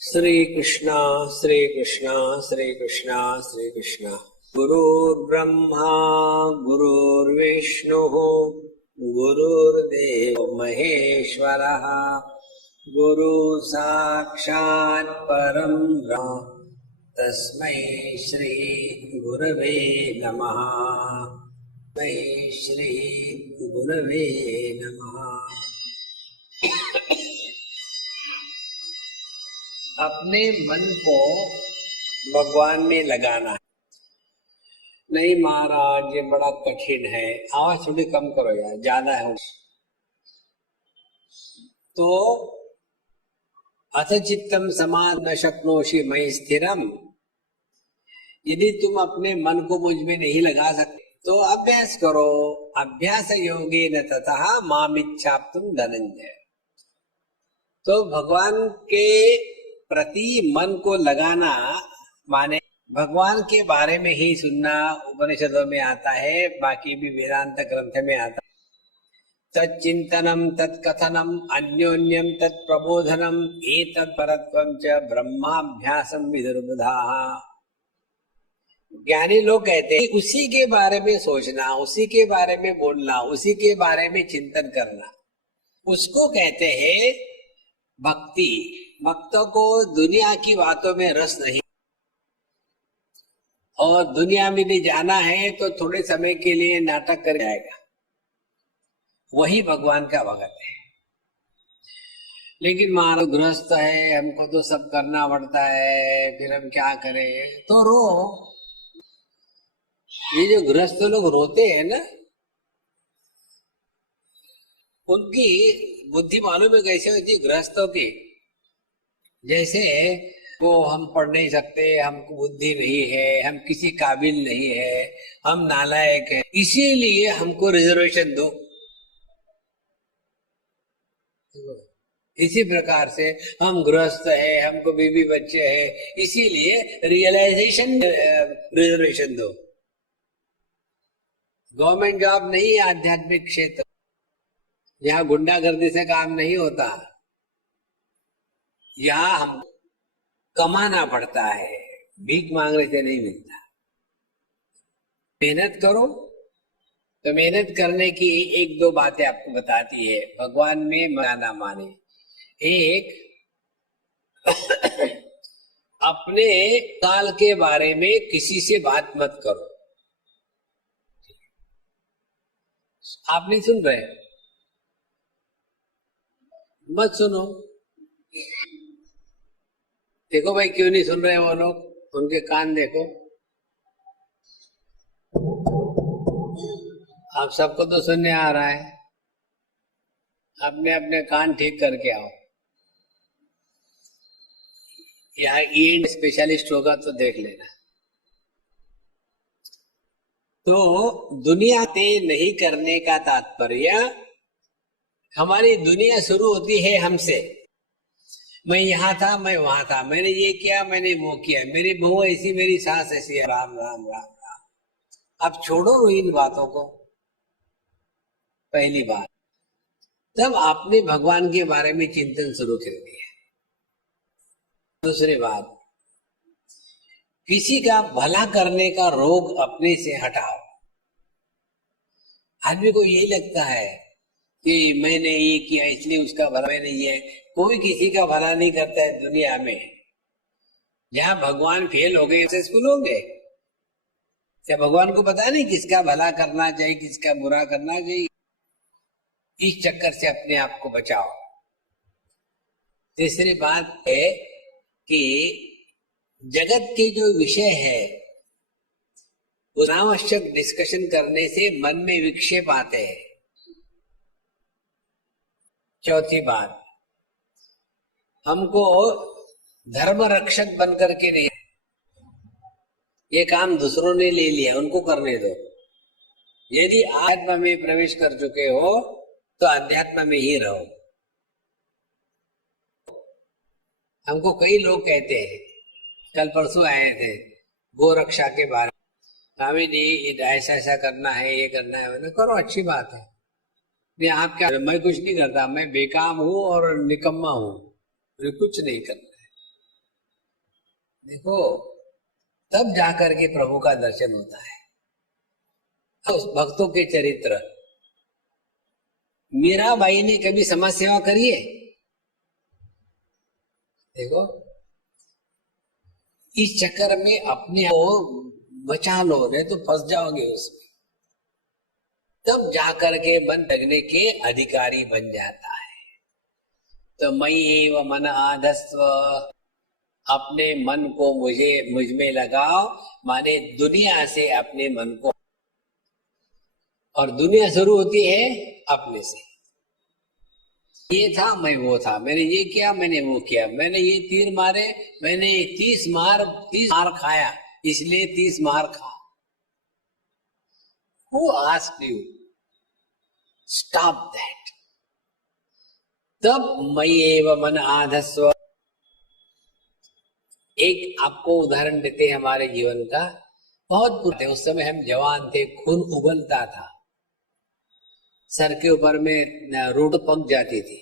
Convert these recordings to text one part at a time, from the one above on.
श्री कृष्णा श्री कृष्णा श्री कृष्णा श्री कृष्णा। गुरुर्ब्रह्मा गुरुर्विष्णु गुरुर्देव महेश्वरः गुरु साक्षात् परं ब्रह्म तस्मै श्री गुरवे नमः। तस्मै श्री गुरवे नमः। अपने मन को भगवान में लगाना है। नहीं महाराज ये बड़ा कठिन है, आवाज थोड़ी कम करो यार, ज्यादा है। तो अथ चित्तम समाध न शक्नोषि मयि स्थिरम, यदि तुम अपने मन को मुझ में नहीं लगा सकते तो अभ्यास करो। अभ्यास योगेन ततः मामिच्छाप्तुम धनंजय। तो भगवान के प्रति मन को लगाना माने भगवान के बारे में ही सुनना। उपनिषदों में आता है, बाकी भी वेदांत ग्रंथ में आता है। तच्चिंतनम तत्कथनम अन्योन्यम तत्प्रबोधनम एतत् परत्वं च ब्रह्माभ्यासम विदुर्बुधाः। ज्ञानी लोग कहते हैं उसी के बारे में सोचना, उसी के बारे में बोलना, उसी के बारे में चिंतन करना, उसको कहते हैं भक्ति। भक्तों को दुनिया की बातों में रस नहीं, और दुनिया में भी जाना है तो थोड़े समय के लिए नाटक कर जाएगा, वही भगवान का भगत है। लेकिन मान गृहस्थ है, हमको तो सब करना पड़ता है, फिर हम क्या करें, तो रो। ये जो गृहस्थ लोग रोते हैं ना, उनकी बुद्धि मालूम है कैसे होती है गृहस्थों की। जैसे वो हम पढ़ नहीं सकते, हमको बुद्धि नहीं है, हम किसी काबिल नहीं है, हम नालायक है, इसीलिए हमको रिजर्वेशन दो। इसी प्रकार से हम गृहस्थ है, हमको बीवी बच्चे है, इसीलिए रियलाइजेशन रिजर्वेशन दो। गवर्नमेंट जॉब नहीं है आध्यात्मिक क्षेत्र, यहाँ गुंडागर्दी से काम नहीं होता। यहाँ हम कमाना पड़ता है, भीख मांगने से नहीं मिलता। मेहनत करो। तो मेहनत करने की एक दो बातें आपको बताती है भगवान में माना माने। एक, अपने काल के बारे में किसी से बात मत करो। आप नहीं सुन रहे, मत सुनो। देखो भाई क्यों नहीं सुन रहे वो लोग, उनके कान देखो। आप सबको तो सुनने आ रहा है, अपने अपने कान ठीक करके आओ। यहाँ ईएनटी स्पेशलिस्ट होगा तो देख लेना। तो दुनिया से नहीं करने का तात्पर्य, हमारी दुनिया शुरू होती है हमसे। मैं यहाँ था, मैं वहां था, मैंने ये किया, मैंने वो किया, मेरी बहू ऐसी, मेरी सास ऐसी है, राम राम राम राम। अब छोड़ो इन बातों को। पहली बात, तब आपने भगवान के बारे में चिंतन शुरू कर दिया। दूसरी बात, किसी का भला करने का रोग अपने से हटाओ। आदमी को यही लगता है कि मैंने ये किया इसलिए उसका भला, मैंने ये। कोई किसी का भला नहीं करता है दुनिया में। जहां भगवान फेल हो गए सक्सेसफुल होंगे। क्या भगवान को पता नहीं किसका भला करना चाहिए, किसका बुरा करना चाहिए? इस चक्कर से अपने आप को बचाओ। तीसरी बात है कि जगत के जो विषय है अनावश्यक डिस्कशन करने से मन में विक्षेप आते हैं। चौथी बात, हमको धर्म रक्षक बन करके नहीं, ये काम दूसरों ने ले लिया, उनको करने दो। यदि आत्मा में प्रवेश कर चुके हो तो अध्यात्म में ही रहो। हमको कई लोग कहते हैं, कल परसों आए थे गो रक्षा के बारे में, स्वामी जी ऐसा ऐसा करना है, ये करना है। मैंने करो, अच्छी बात है। नहीं आप क्या, मैं कुछ नहीं करता, मैं बेकाम हूं और निकम्मा हूं, मुझे कुछ नहीं करना है। देखो, तब जाकर के प्रभु का दर्शन होता है। उस भक्तों के चरित्र, मीराबाई ने कभी समाज सेवा करी है? देखो, इस चक्कर में अपने को बचा लो, नहीं तो फंस जाओगे उसमें। तब जाकर के मन लगने के अधिकारी बन जाता है। तो मयि एव मन आधस्व, अपने मन को मुझ में लगाओ, माने दुनिया से अपने मन को, और दुनिया शुरू होती है अपने से। ये था, मैं वो था, मैंने ये किया, मैंने वो किया, मैंने ये तीर मारे, मैंने 30 मार खाया, इसलिए 30 मार खा। Who asked you? Stop that. तब मयि एव मन आधस्व। एक आपको उदाहरण देते हैं हमारे जीवन का, बहुत पुराने, उस समय हम जवान थे, खून उबलता था, सर के ऊपर में रोड पक जाती थी,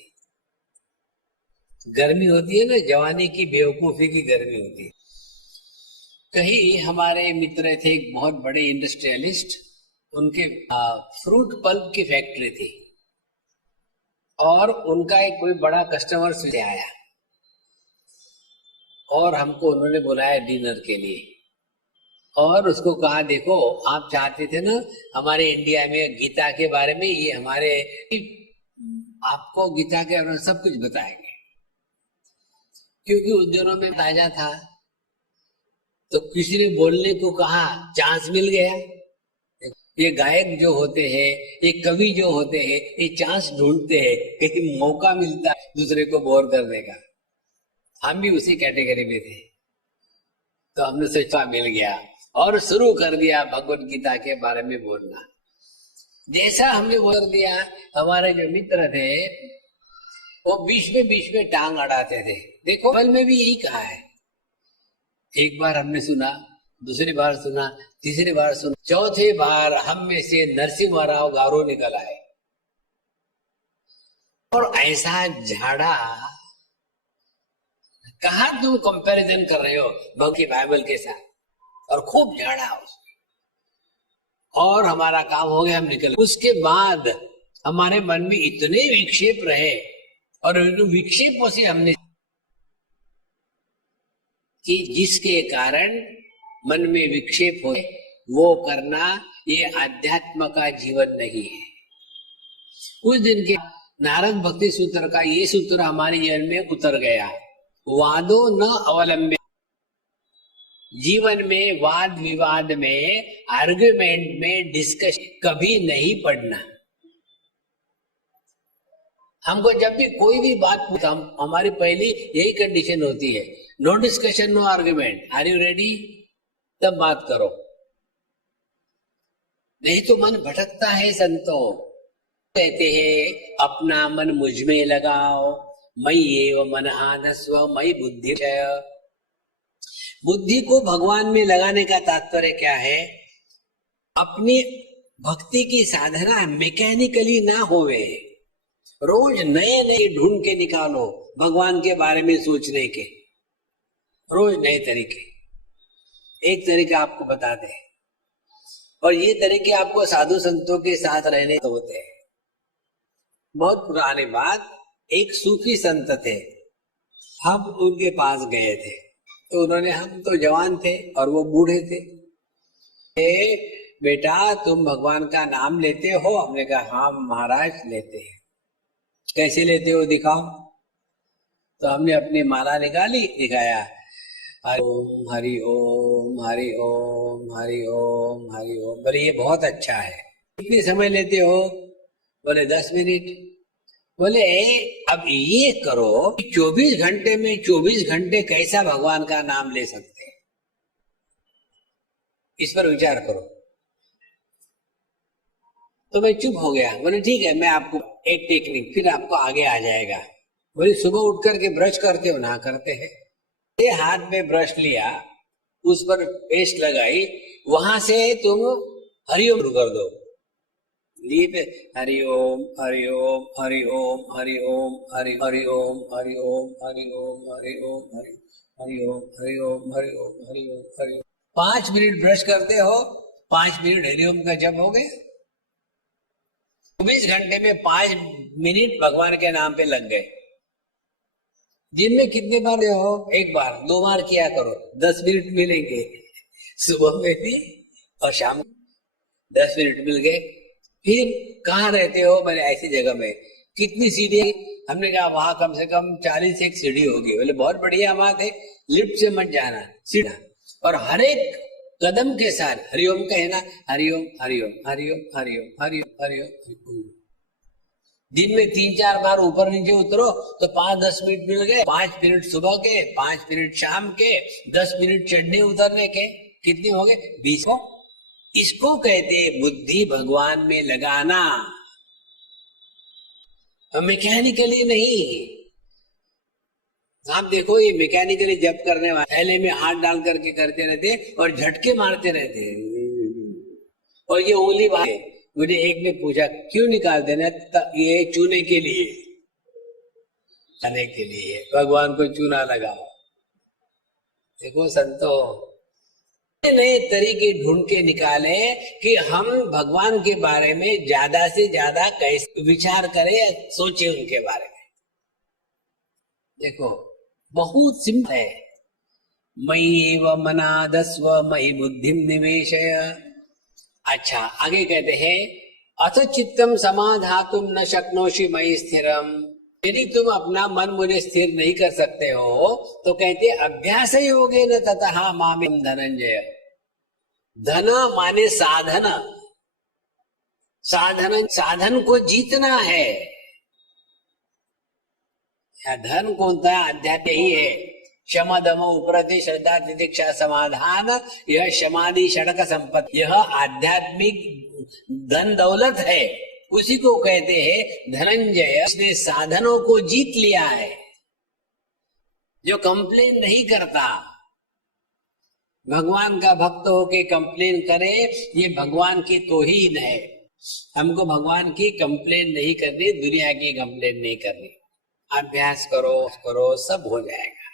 गर्मी होती है ना, जवानी की बेवकूफी की गर्मी होती है। कहीं हमारे मित्र थे, एक बहुत बड़े इंडस्ट्रियलिस्ट, उनके फ्रूट पल्प की फैक्ट्री थी, और उनका एक कोई बड़ा कस्टमर से आया और हमको उन्होंने बुलाया डिनर के लिए, और उसको कहा, देखो आप चाहते थे ना हमारे इंडिया में गीता के बारे में, ये हमारे आपको गीता के बारे में सब कुछ बताएंगे, क्योंकि उस दिनों में ताजा था। तो किसी ने बोलने को कहा, चांस मिल गया। ये गायक जो होते हैं, ये कवि जो होते हैं, ये चांस ढूंढते हैं, कहीं मौका मिलता है दूसरे को बोर करने का। हम भी उसी कैटेगरी में थे, तो हमने सोचा मिल गया और शुरू कर दिया भगवत गीता के बारे में बोलना। जैसा हमने बोल दिया, हमारे जो मित्र थे वो बीच में टांग अड़ाते थे। देखो, कल में भी यही कहा है, एक बार हमने सुना, दूसरी बार सुना, तीसरी बार सुना, चौथे बार हम में से नरसिम्हा राव गारो निकल आए और ऐसा झाड़ा, कहा तुम कंपैरिजन कर रहे हो भगवत की बाइबल के साथ, और खूब झाड़ा उसमें, और हमारा काम हो गया, हम निकल। उसके बाद हमारे मन में इतने विक्षेप रहे, और विक्षेपों से हमने कि जिसके कारण मन में विक्षेप हो, वो करना, ये अध्यात्म का जीवन नहीं है। उस दिन के नारद भक्ति सूत्र का ये सूत्र हमारे जीवन में उतर गया, वादो न अवलंब्य। जीवन में वाद विवाद में, आर्ग्यूमेंट में, डिस्कशन कभी नहीं पड़ना। हमको जब भी कोई भी बात पूछा, हमारी पहली यही कंडीशन होती है, no discussion no argument, are you ready, तब बात करो, नहीं तो मन भटकता है। संतो कहते हैं अपना मन मुझ में लगाओ, मयि एव मन आधस्व मयि बुद्धि। बुद्धि को भगवान में लगाने का तात्पर्य क्या है? अपनी भक्ति की साधना मैकेनिकली ना होवे, रोज नए नए ढूंढ के निकालो भगवान के बारे में सोचने के, रोज नए तरीके। एक तरीका आपको बताते हैं, और ये तरीके आपको साधु संतों के साथ रहने होते हैं। बहुत पुराने बात, एक सूफी संत थे, हम उनके पास गए थे, तो उन्होंने, हम तो जवान थे और वो बूढ़े थे, बेटा तुम भगवान का नाम लेते हो? हमने कहा हाँ महाराज लेते हैं। कैसे लेते हो दिखाओ। तो हमने अपनी माला निकाली, दिखाया, हरि ओम हरि ओम हरि ओम हरि ओम हरि ओम। बोले ये बहुत अच्छा है, कितने समय लेते हो? बोले 10 मिनट। बोले अब ये करो, 24 घंटे में 24 घंटे कैसा भगवान का नाम ले सकते हैं, इस पर विचार करो। तो मैं चुप हो गया। बोले ठीक है, मैं आपको एक टेक्निक, फिर आपको आगे आ जाएगा। बोले सुबह उठ करके ब्रश करते हो? ना करते हैं। ये हाथ में ब्रश लिया, उस पर पेस्ट लगाई, वहां से तुम हरिओम कर दो, leap Hari Om Hari Om Hari Om Hari Om Hari Hari Om Hari Om Hari Om Hari Om Hari Hariom Hariom Hariom Hariom Hariom. 5 minute brush करते हो, 5 मिनट हरिओम का जप हो गए। 24 घंटे में 5 मिनट भगवान के नाम पे लग गए। दिन में कितने बार हो? एक बार, 2 बार किया करो, 10 मिनट मिलेंगे सुबह में भी और शाम में 10 मिनट मिल गए। फिर कहाँ रहते हो? मैंने ऐसी जगह में। कितनी सीढ़ी? हमने कहा वहां कम से कम 40 एक सीढ़ी होगी। बोले बहुत बढ़िया बात है, लिफ्ट से मत जाना, सीधा। और हर एक कदम के साथ हरिओम कहना, हरिओम हरिओम हरिओम हरिओम हरिओम हरिओम। दिन में 3-4 बार ऊपर नीचे उतरो तो 5-10 मिनट मिल गए। 5 मिनट सुबह के, 5 मिनट शाम के, 10 मिनट चढ़ने उतरने के, कितने हो गए? 20 को। इसको कहते बुद्धि भगवान में लगाना, मैकेनिकली नहीं। आप देखो ये मैकेनिकली जप करने वाले थैले में हाथ डाल करके करते रहते और झटके मारते रहते और ये उंगली बाहर। मुझे एक ने पूछा क्यों निकालते ना? ये चूने के लिए, खाने के लिए भगवान को चूना लगाओ। देखो संतो नए तरीके ढूंढ के निकाले कि हम भगवान के बारे में ज्यादा से ज्यादा कैसे विचार करें, सोचे उनके बारे में। देखो बहुत सिंपल है। मयि एव मनादस्व मयि बुद्धिम निवेशय। अच्छा आगे कहते हैं अथ चित्तम समाधातुम न शक्नोषि मयि स्थिरम। यदि तुम अपना मन मुझे स्थिर नहीं कर सकते हो तो कहते अभ्यास योगेन ततः मामिम धनंजय। धन माने साधन, साधन साधन को जीतना है। धन कौन था? अध्यात्म ही है। शम दम उपरति श्रद्धा तितिक्षा समाधान, यह समाधि षडक संपत्ति, यह आध्यात्मिक धन दौलत है। उसी को कहते हैं धनंजय। इसने साधनों को जीत लिया है, जो कंप्लेन नहीं करता। भगवान का भक्त होके कंप्लेन करे, ये भगवान की तौहीन है। हमको भगवान की कंप्लेन नहीं करनी, दुनिया की कंप्लेन नहीं करनी। अभ्यास करो करो सब हो जाएगा।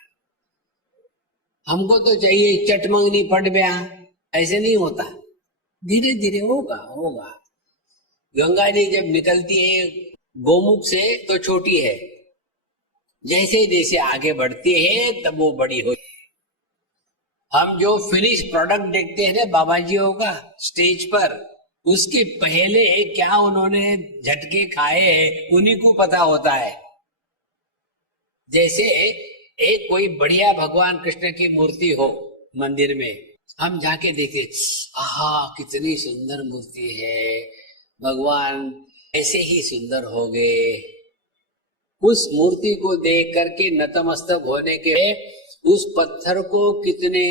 हमको तो चाहिए चटमंगनी पट गया, ऐसे नहीं होता, धीरे धीरे होगा होगा। गंगा जी जब निकलती है गोमुख से तो छोटी है, जैसे जैसे आगे बढ़ती है तब वो बड़ी होती है। हम जो फिनिश प्रोडक्ट देखते हैं ना बाबा जियों का स्टेज पर, उसके पहले क्या उन्होंने झटके खाए हैं उन्हीं को पता होता है। जैसे एक कोई बढ़िया भगवान कृष्ण की मूर्ति हो मंदिर में, हम जाके देखे आहा कितनी सुंदर मूर्ति है, भगवान ऐसे ही सुंदर हो गए। उस मूर्ति को देख करके नतमस्तक होने के उस पत्थर को कितने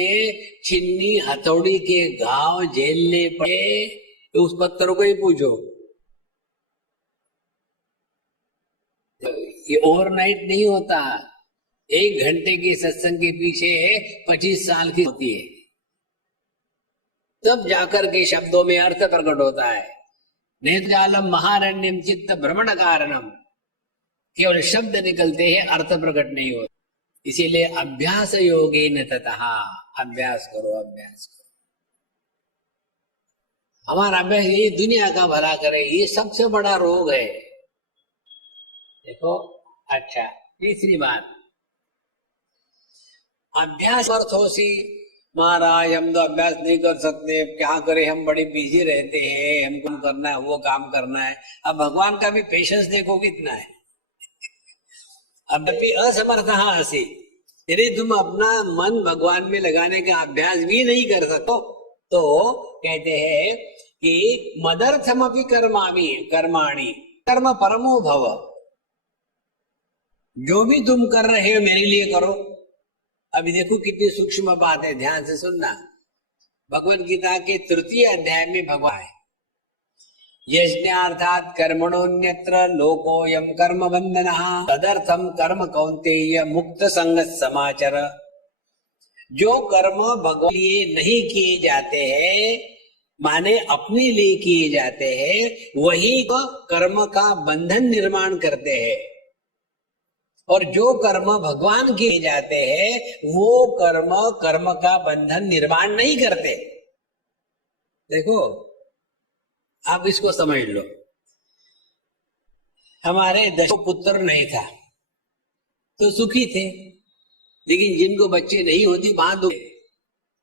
चिन्नी हथौड़ी के घाव झेलने पड़े, तो उस पत्थर को ही पूछो। ये ओवरनाइट नहीं होता। 1 घंटे के सत्संग के पीछे 25 साल की होती है, तब जाकर के शब्दों में अर्थ प्रकट होता है। नेत्रालम महारण्यम चित्त भ्रमण कारणम, केवल शब्द निकलते हैं, अर्थ प्रकट नहीं होता। इसीलिए अभ्यास योगेन ततः, अभ्यास करो अभ्यास करो। हमारा अभ्यास ये दुनिया का भला करे, ये सबसे बड़ा रोग है। देखो अच्छा तीसरी बात, अभ्यास अर्थोसी। महाराज हम तो अभ्यास नहीं कर सकते, क्या करें, हम बड़े बिजी रहते हैं, हमको करना है वो काम करना है। अब भगवान का भी पेशेंस देखो कितना है। अब भी असमर्थ हसी, यदि तुम अपना मन भगवान में लगाने का अभ्यास भी नहीं कर सको तो कहते हैं कि मदर्थमपि कर्माणि कर्माणि कर्म परमो भव। जो भी तुम कर रहे हो मेरे लिए करो। अभी देखो कितनी सूक्ष्म बात है, ध्यान से सुनना। भगवत गीता के 3 अध्याय में भगवान है यज्ञार्थात कर्मणोन्यत्र लोकोयम कर्म बंधनः तदर्थम कर्म कौन्तेय मुक्त संगत समाचर। जो कर्म भगवान लिए नहीं किए जाते हैं, माने अपने लिए किए जाते हैं, वही कर्म का बंधन निर्माण करते हैं। और जो कर्म भगवान किए जाते हैं वो कर्म कर्म का बंधन निर्माण नहीं करते। देखो, आप इसको समझ लो। हमारे 10 पुत्र नहीं था तो सुखी थे, लेकिन जिनको बच्चे नहीं होती वहां दुख।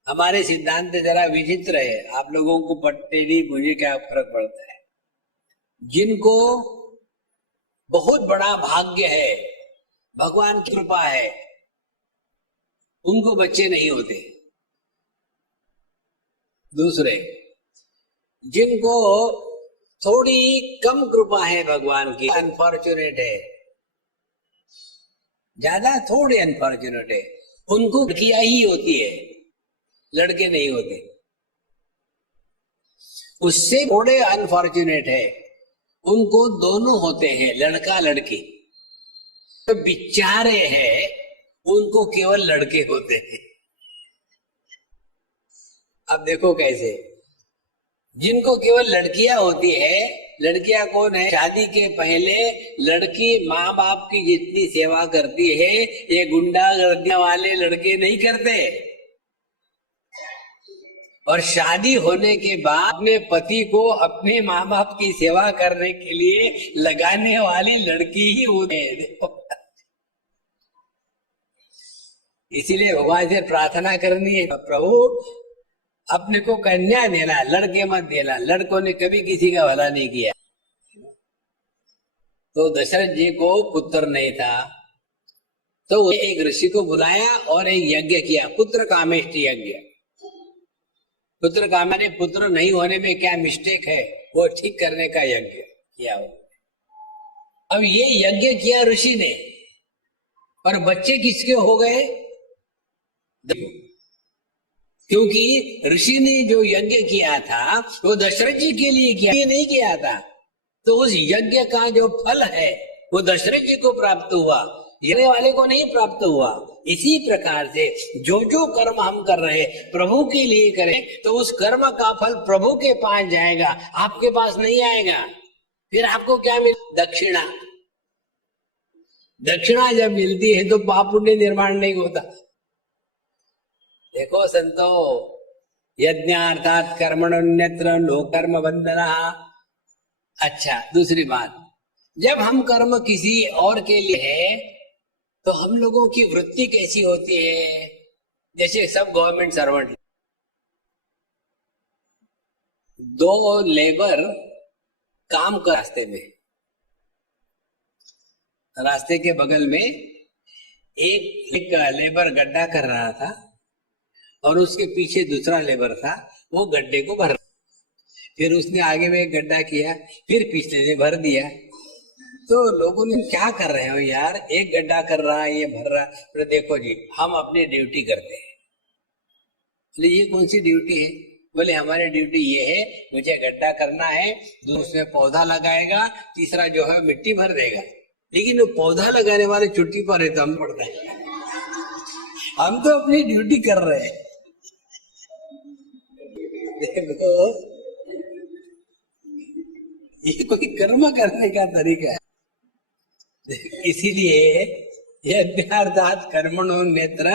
हमारे सिद्धांत जरा विचित्र है, आप लोगों को पढ़ते नहीं, मुझे क्या फर्क पड़ता है। जिनको बहुत बड़ा भाग्य है, भगवान की कृपा है, उनको बच्चे नहीं होते। दूसरे, जिनको थोड़ी कम कृपा है भगवान की, अनफॉर्चुनेट है, ज्यादा थोड़े अनफॉर्चुनेट है, उनको लड़कियां ही होती है, लड़के नहीं होते। उससे थोड़े अनफॉर्चुनेट है, उनको दोनों होते हैं, लड़का लड़की। तो बेचारे हैं, उनको केवल लड़के होते हैं। अब देखो कैसे, जिनको केवल लड़कियां होती है, लड़कियां कौन है? शादी के पहले लड़की माँ बाप की जितनी सेवा करती है ये गुंडागर्दी वाले लड़के नहीं करते। और शादी होने के बाद अपने पति को अपने माँ बाप की सेवा करने के लिए लगाने वाली लड़की ही होती है। इसीलिए भगवान से प्रार्थना करनी है, प्रभु अपने को कन्या देना, लड़के मत देना। लड़कों ने कभी किसी का भला नहीं किया। तो दशरथ जी को पुत्र नहीं था, तो एक ऋषि को बुलाया और एक यज्ञ किया, पुत्र कामेष्टि यज्ञ। पुत्र कामने पुत्र नहीं होने में क्या मिस्टेक है वो ठीक करने का यज्ञ किया। अब ये यज्ञ किया ऋषि ने, और बच्चे किसके हो गए? क्योंकि ऋषि ने जो यज्ञ किया था वो दशरथ जी के लिए किया, नहीं किया था। तो उस यज्ञ का जो फल है वो दशरथ जी को प्राप्त हुआ, ये वाले को नहीं प्राप्त हुआ। इसी प्रकार से जो जो कर्म हम कर रहे प्रभु के लिए करें तो उस कर्म का फल प्रभु के पास जाएगा, आपके पास नहीं आएगा। फिर आपको क्या मिले? दक्षिणा। दक्षिणा जब मिलती है तो पाप पुण्य निर्माण नहीं होता। देखो संतो, यज्ञार्थात कर्मण्यत्र नो कर्म बंधना। अच्छा, दूसरी बात, जब हम कर्म किसी और के लिए है तो हम लोगों की वृत्ति कैसी होती है? जैसे सब गवर्नमेंट सर्वेंट, 2 लेबर काम कर रास्ते के बगल में एक लेबर गड्ढा कर रहा था और उसके पीछे दूसरा लेबर था, वो गड्ढे को भर, फिर उसने आगे में एक गड्ढा किया, फिर पिछले ने भर दिया। तो लोगों ने क्या कर रहे हो यार, एक गड्ढा कर रहा है, ये भर रहा है। तो देखो जी, हम अपनी ड्यूटी करते हैं। बोले ये कौन सी ड्यूटी है? बोले हमारी ड्यूटी ये है, मुझे गड्ढा करना है, उसमें पौधा लगाएगा, तीसरा जो है मिट्टी भर देगा। लेकिन वो पौधा लगाने वाले छुट्टी पर है तो हम पड़ता है। हम तो अपनी ड्यूटी कर रहे हैं। देखो, ये कोई कर्म करने का तरीका है। इसीलिए यज्ञार्थात कर्मणो नेत्र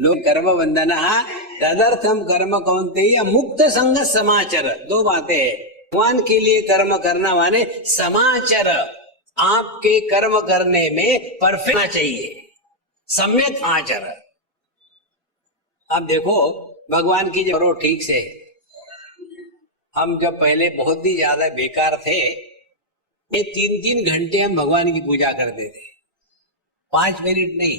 लोग कर्म बंधना तदर्थम कर्म कौन्तेय मुक्त संग समाचर। 2 बातें हैं। भगवान के लिए कर्म करना माने समाचर, आपके कर्म करने में परफेक्ट चाहिए, सम्यक आचर। अब देखो, भगवान की जरूर ठीक से, हम जब पहले बहुत ही ज्यादा बेकार थे, ये 3-3 घंटे हम भगवान की पूजा करते थे, 5 मिनट नहीं,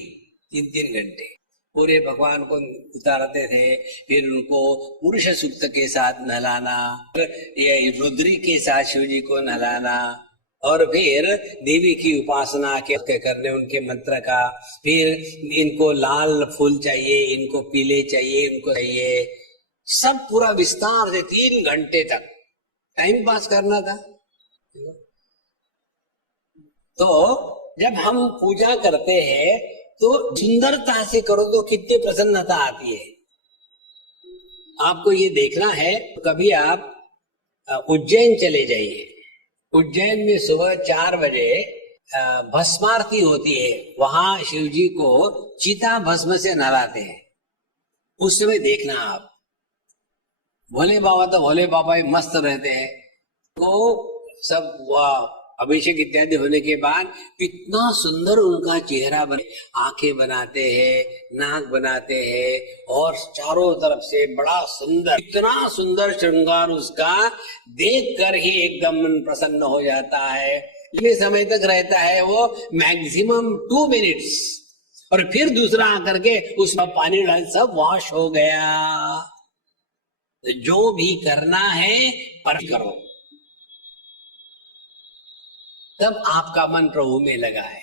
3-3 घंटे पूरे भगवान को उतारते थे। फिर उनको पुरुष सूक्त के साथ नहलाना, ये रुद्री के साथ शिव जी को नहलाना, और फिर देवी की उपासना के करने उनके मंत्र का। फिर इनको लाल फूल चाहिए, इनको पीले चाहिए, इनको चाहिए, सब पूरा विस्तार से 3 घंटे तक टाइम पास करना था। तो जब हम पूजा करते हैं तो सुंदरता से करो तो कितनी प्रसन्नता आती है। आपको ये देखना है, कभी आप उज्जैन चले जाइए। उज्जैन में सुबह 4 बजे भस्मारती होती है, वहां शिव जी को चिता भस्म से नहलाते हैं। उस समय देखना आप, भोले बाबा तो भोले बाबा ही मस्त रहते हैं। तो सब अभिषेक इत्यादि होने के बाद इतना सुंदर उनका चेहरा बने, आंखें बनाते हैं, नाक बनाते हैं, और चारों तरफ से बड़ा सुंदर, इतना सुंदर श्रृंगार उसका देख कर ही एकदम मन प्रसन्न हो जाता है। कितने समय तक रहता है वो? मैक्सिमम 2 मिनट्स, और फिर दूसरा आकर के उसमें पानी डाल, सब वॉश हो गया। जो भी करना है पर करो, तब आपका मन प्रभु में लगा है,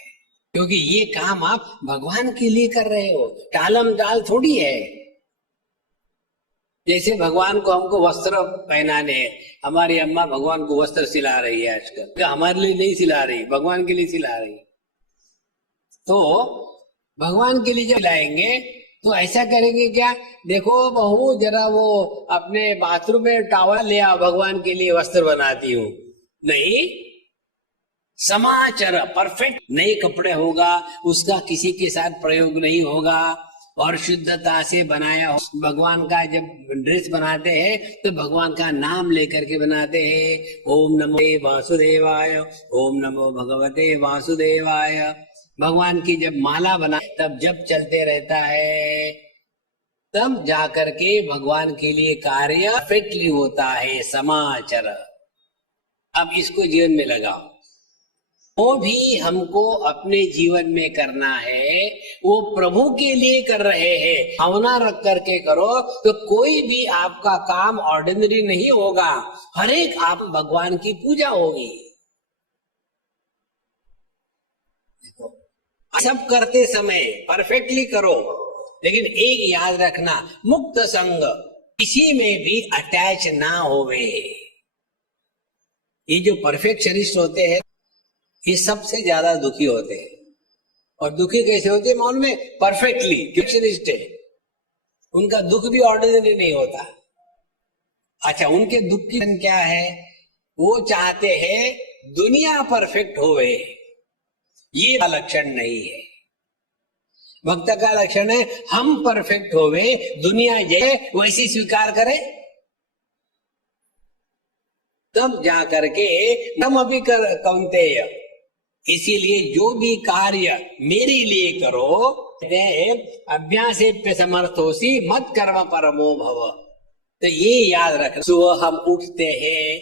क्योंकि ये काम आप भगवान के लिए कर रहे हो, टालम टाल थोड़ी है। जैसे भगवान को हमको वस्त्र पहनाने हैं, हमारी अम्मा भगवान को वस्त्र सिला रही है आजकल, तो हमारे लिए नहीं सिला रही, भगवान के लिए सिला रही। तो भगवान के लिए जब सिलाएंगे तो ऐसा करेंगे क्या? देखो बहू, जरा वो अपने बाथरूम में टॉवल ले आओ, भगवान के लिए वस्त्र बनाती हूँ। नहीं, समाचार परफेक्ट नए कपड़े होगा, उसका किसी के साथ प्रयोग नहीं होगा, और शुद्धता से बनाया हो। भगवान का जब ड्रेस बनाते हैं तो भगवान का नाम लेकर के बनाते हैं, ओम नमो वासुदेवाय, ओम नमो भगवते वासुदेवाय। भगवान की जब माला बनाए तब जब चलते रहता है, तब जाकर के भगवान के लिए कार्य परफेक्टली होता है। समाचार, अब इसको जीवन में लगाओ। वो भी हमको अपने जीवन में करना है, वो प्रभु के लिए कर रहे हैं, भावना रख करके करो तो कोई भी आपका काम ऑर्डिनरी नहीं होगा, हर एक आप भगवान की पूजा होगी। सब करते समय परफेक्टली करो, लेकिन एक याद रखना, मुक्त संग किसी में भी अटैच ना होवे। ये जो परफेक्शनिस्ट होते हैं ये सबसे ज्यादा दुखी होते हैं। और दुखी कैसे होते हैं मालूम में? परफेक्टली परफेक्शनिस्ट है, उनका दुख भी ऑर्डिनरी नहीं होता। अच्छा, उनके दुख की क्या है? वो चाहते हैं दुनिया परफेक्ट होवे, ये लक्षण नहीं है। भक्त का लक्षण है हम परफेक्ट होवे, दुनिया जैसे वैसी स्वीकार करे, तब जा करके हम अभी कर कौन्तेय। इसीलिए जो भी कार्य मेरे लिए करो, अभ्यासेप्य समर्थोसी मत कर्म परमो भव। तो ये याद रख, सुबह हम उठते हैं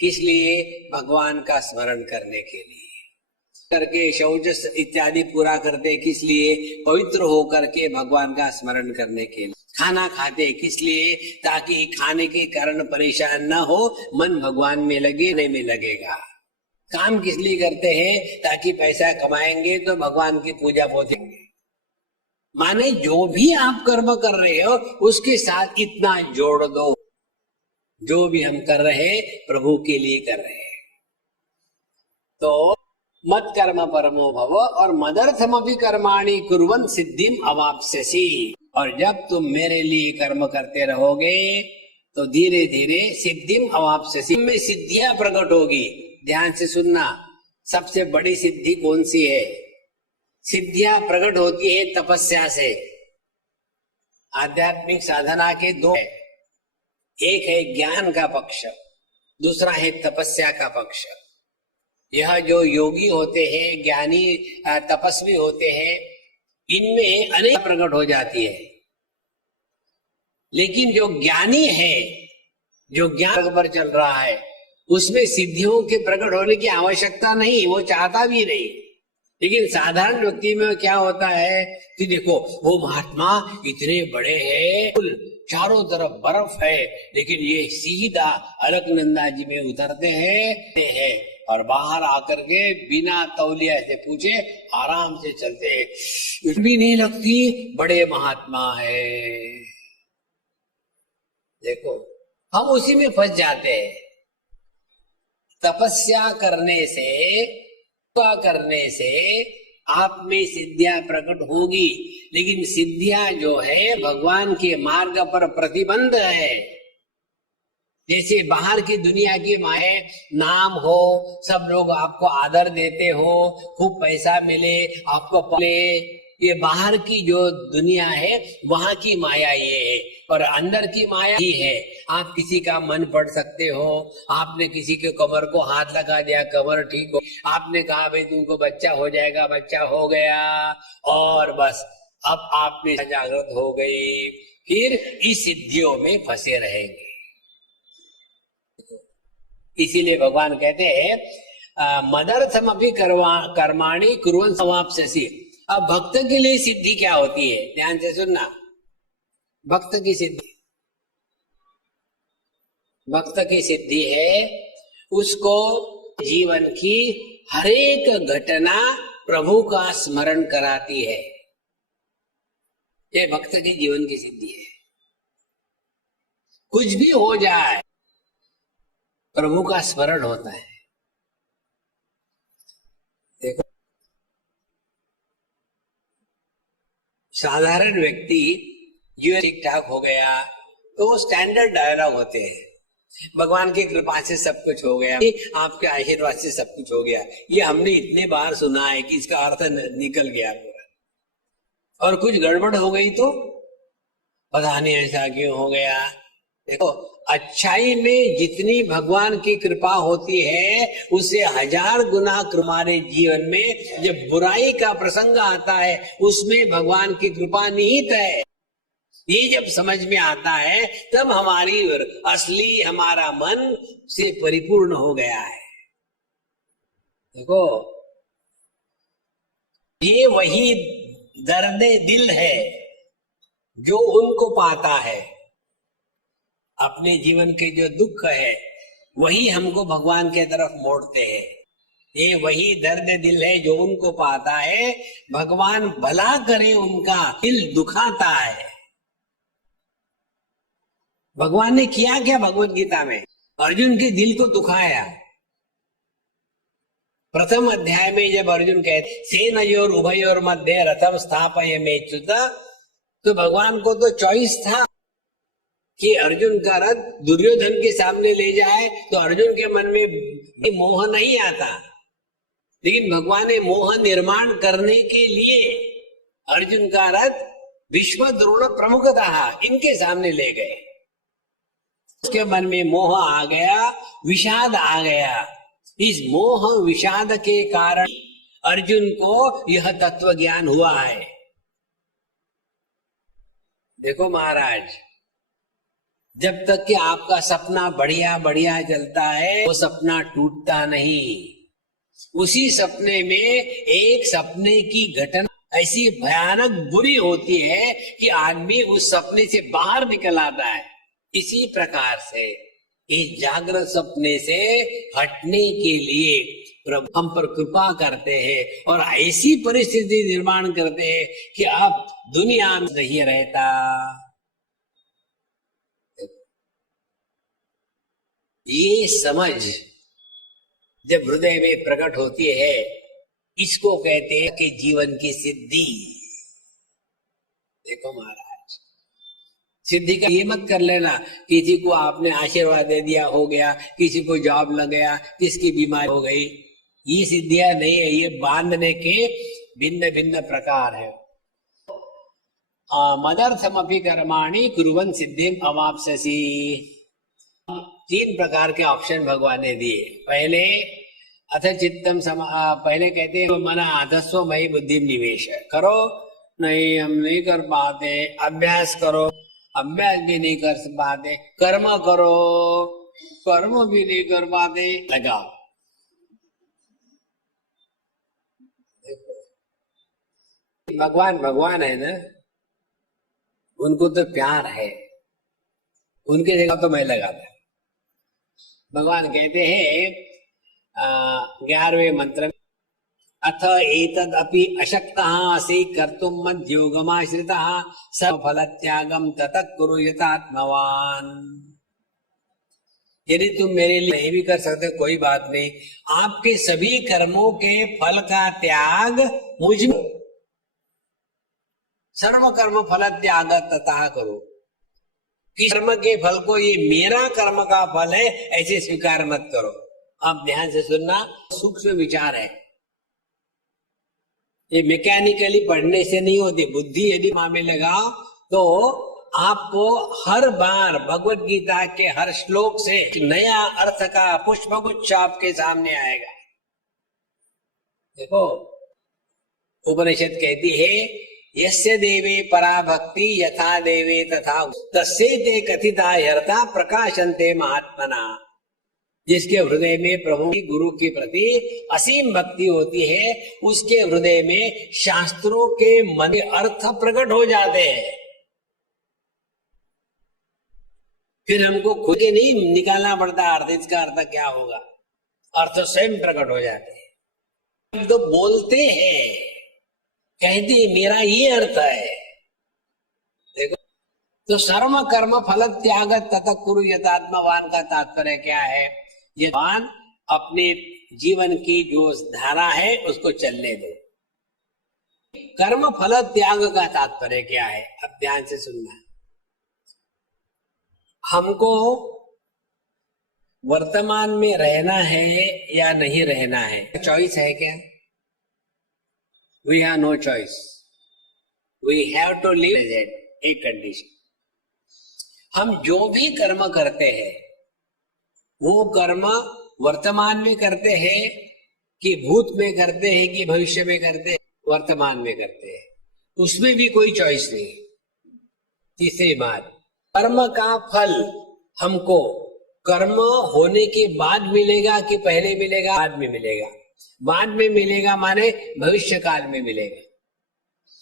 किस लिए? भगवान का स्मरण करने के लिए, करके शौच इत्यादि पूरा करते किस लिए? पवित्र होकर के भगवान का स्मरण करने के लिए। खाना खाते किस लिए? ताकि खाने के कारण परेशान ना हो, मन भगवान में लगे, नहीं में लगेगा। काम किस लिए करते हैं? ताकि पैसा कमाएंगे तो भगवान की पूजा पहुंचेंगे। माने जो भी आप कर्म कर रहे हो उसके साथ इतना जोड़ दो, जो भी हम कर रहे हैं प्रभु के लिए कर रहे हैं। तो मत कर्म परमो भव, और मदर्थमपि कर्माणि कुर्वन् सिद्धिम अवाप्स्यसि। और जब तुम मेरे लिए कर्म करते रहोगे तो धीरे धीरे सिद्धिम अवाप्स्यसि, में सिद्धियां प्रकट होगी। ध्यान से सुनना, सबसे बड़ी सिद्धि कौन सी है? सिद्धियां प्रकट होती है तपस्या से। आध्यात्मिक साधना के दो है, एक है ज्ञान का पक्ष, दूसरा है तपस्या का पक्ष। यह जो योगी होते हैं, ज्ञानी तपस्वी होते हैं, इनमें अनेक प्रकट हो जाती है। लेकिन जो ज्ञानी है, जो ज्ञान पर चल रहा है, उसमें सिद्धियों के प्रकट होने की आवश्यकता नहीं, वो चाहता भी नहीं। लेकिन साधारण व्यक्ति में क्या होता है कि देखो वो महात्मा इतने बड़े हैं, चारों तरफ बर्फ है, लेकिन ये सीधा अलकनंदा जी में उतरते हैं और बाहर आकर के बिना तौलिया से पूछे आराम से चलते हैं, भी नहीं लगती, बड़े महात्मा है। देखो हम उसी में फंस जाते हैं। तपस्या करने से आप में सिद्धियां प्रकट होगी, लेकिन सिद्धियां जो है भगवान के मार्ग पर प्रतिबंध है। जैसे बाहर की दुनिया की माए नाम हो, सब लोग आपको आदर देते हो, खूब पैसा मिले, आपको पाले, ये बाहर की जो दुनिया है वहां की माया ये है। और अंदर की माया ही है, आप किसी का मन पढ़ सकते हो। आपने किसी के कमर को हाथ लगा दिया, कमर ठीक हो, आपने कहा भाई तुमको बच्चा हो जाएगा, बच्चा हो गया, और बस अब आप में जागृत हो गई, फिर इस सिद्धियों में फंसे रहेंगे। इसीलिए भगवान कहते हैं मदर्थम अपि कर्माणि कुर्वन् समाप्स्यसि। अब भक्त के लिए सिद्धि क्या होती है, ध्यान से सुनना। भक्त की सिद्धि, भक्त की सिद्धि है उसको जीवन की हर एक घटना प्रभु का स्मरण कराती है। ये भक्त के जीवन की सिद्धि है। कुछ भी हो जाए प्रभु का स्मरण होता है। देखो, साधारण व्यक्ति जीवन ठीक ठाक हो गया तो वो स्टैंडर्ड डायलॉग होते हैं, भगवान की कृपा से सब कुछ हो गया, आपके आशीर्वाद से सब कुछ हो गया। ये हमने इतने बार सुना है कि इसका अर्थ निकल गया पूरा। और कुछ गड़बड़ हो गई तो पता नहीं ऐसा क्यों हो गया। देखो, अच्छाई में जितनी भगवान की कृपा होती है उससे 1000 गुना हमारे जीवन में जब बुराई का प्रसंग आता है उसमें भगवान की कृपा निहित है। ये जब समझ में आता है तब हमारी असली हमारा मन से परिपूर्ण हो गया है। देखो, ये वही दर्द दिल है जो उनको पाता है। अपने जीवन के जो दुख है वही हमको भगवान के तरफ मोड़ते हैं। ये वही दर्द दिल है जो उनको पाता है, भगवान भला करे उनका दिल दुखाता है। भगवान ने किया क्या भगवत गीता में? अर्जुन के दिल को दुखाया। प्रथम अध्याय में जब अर्जुन कहते सेनयोर उभयोर मध्य रथम स्थापयाम्यच्युत, तो भगवान को तो चॉइस था कि अर्जुन का रथ दुर्योधन के सामने ले जाए तो अर्जुन के मन में मोह नहीं आता, लेकिन भगवान ने मोह निर्माण करने के लिए अर्जुन का रथ भीष्म द्रोण प्रमुखतः इनके सामने ले गए। उसके मन में मोह आ गया, विषाद आ गया। इस मोह विषाद के कारण अर्जुन को यह तत्व ज्ञान हुआ है। देखो महाराज, जब तक कि आपका सपना बढ़िया बढ़िया चलता है वो सपना टूटता नहीं। उसी सपने में एक सपने की घटना ऐसी भयानक बुरी होती है कि आदमी उस सपने से बाहर निकल आता है। इसी प्रकार से इस जागृत सपने से हटने के लिए प्रभु हम पर कृपा करते हैं और ऐसी परिस्थिति निर्माण करते हैं कि अब दुनिया में नहीं रहता। ये समझ जब हृदय में प्रकट होती है, इसको कहते हैं कि जीवन की सिद्धि। देखो महाराज, सिद्धि का ये मत कर लेना किसी को आपने आशीर्वाद दे दिया हो गया, किसी को जॉब लग गया, किसकी बीमारी हो गई, ये सिद्धियां नहीं है। ये बांधने के भिन्न भिन्न प्रकार है। मदर्थमपि कर्माणि कुर्वन् सिद्धिम् अवाप्स्यसि। 3 प्रकार के ऑप्शन भगवान ने दिए। पहले अथ चित्तम पहले कहते हैं मन अधस्व मयि बुद्धि निवेश करो, नहीं हम नहीं कर पाते, अभ्यास करो, अभ्यास भी नहीं कर पाते, कर्म करो, कर्म भी नहीं कर पाते, लगाओ। भगवान भगवान है ना, उनको तो प्यार है, उनके जगह तो मैं लगाता। भगवान कहते हैं 11वें मंत्र, अथ एतद अपि अशक्तः असि कर्तुम मद्योगमाश्रितः सफल त्यागम ततः कुरु यथात्मवान। यदि तुम मेरे लिए नहीं भी कर सकते कोई बात नहीं, आपके सभी कर्मों के फल का त्याग मुझ में, सर्व कर्म फल त्याग तथा करो। कि कर्म के फल को ये मेरा कर्म का फल है ऐसे स्वीकार मत करो। अब ध्यान से सुनना, सूक्ष्म विचार है, ये मैकेनिकली पढ़ने से नहीं होती। बुद्धि यदि मामे लगाओ तो आपको हर बार भगवत गीता के हर श्लोक से नया अर्थ का पुष्पगुच्छ आपके सामने आएगा। देखो, उपनिषद कहती है यस्य देवे परा भक्ति यथा देवे तथा तस्ये ते कथिता ह्यर्था प्रकाशन्ते महात्मना। जिसके हृदय में प्रभु की गुरु के प्रति असीम भक्ति होती है, उसके हृदय में शास्त्रों के मन अर्थ प्रकट हो जाते हैं। फिर हमको खुद के नहीं निकालना पड़ता अर्थ, इसका अर्थ क्या होगा, अर्थ स्वयं प्रकट हो जाते हैं। तो बोलते हैं, कहते मेरा ये अर्थ है। देखो, तो सर्व कर्म फल त्याग ततः कुरु यथात्मवान का तात्पर्य क्या है? ये वान अपने जीवन की जो धारा है उसको चलने दो। कर्म फल त्याग का तात्पर्य क्या है? अब ध्यान से सुनना। हमको वर्तमान में रहना है या नहीं रहना है, चॉइस है क्या? We have no choice, we have to live present. एक कंडीशन, हम जो भी कर्म करते हैं वो कर्म वर्तमान में करते हैं कि भूत में करते हैं कि भविष्य में करते हैं? वर्तमान में करते हैं, उसमें भी कोई चॉइस नहीं। तीसरी बात, कर्म का फल हमको कर्म होने के बाद मिलेगा कि पहले मिलेगा? बाद में मिलेगा। बाद में मिलेगा माने भविष्य काल में मिलेगा।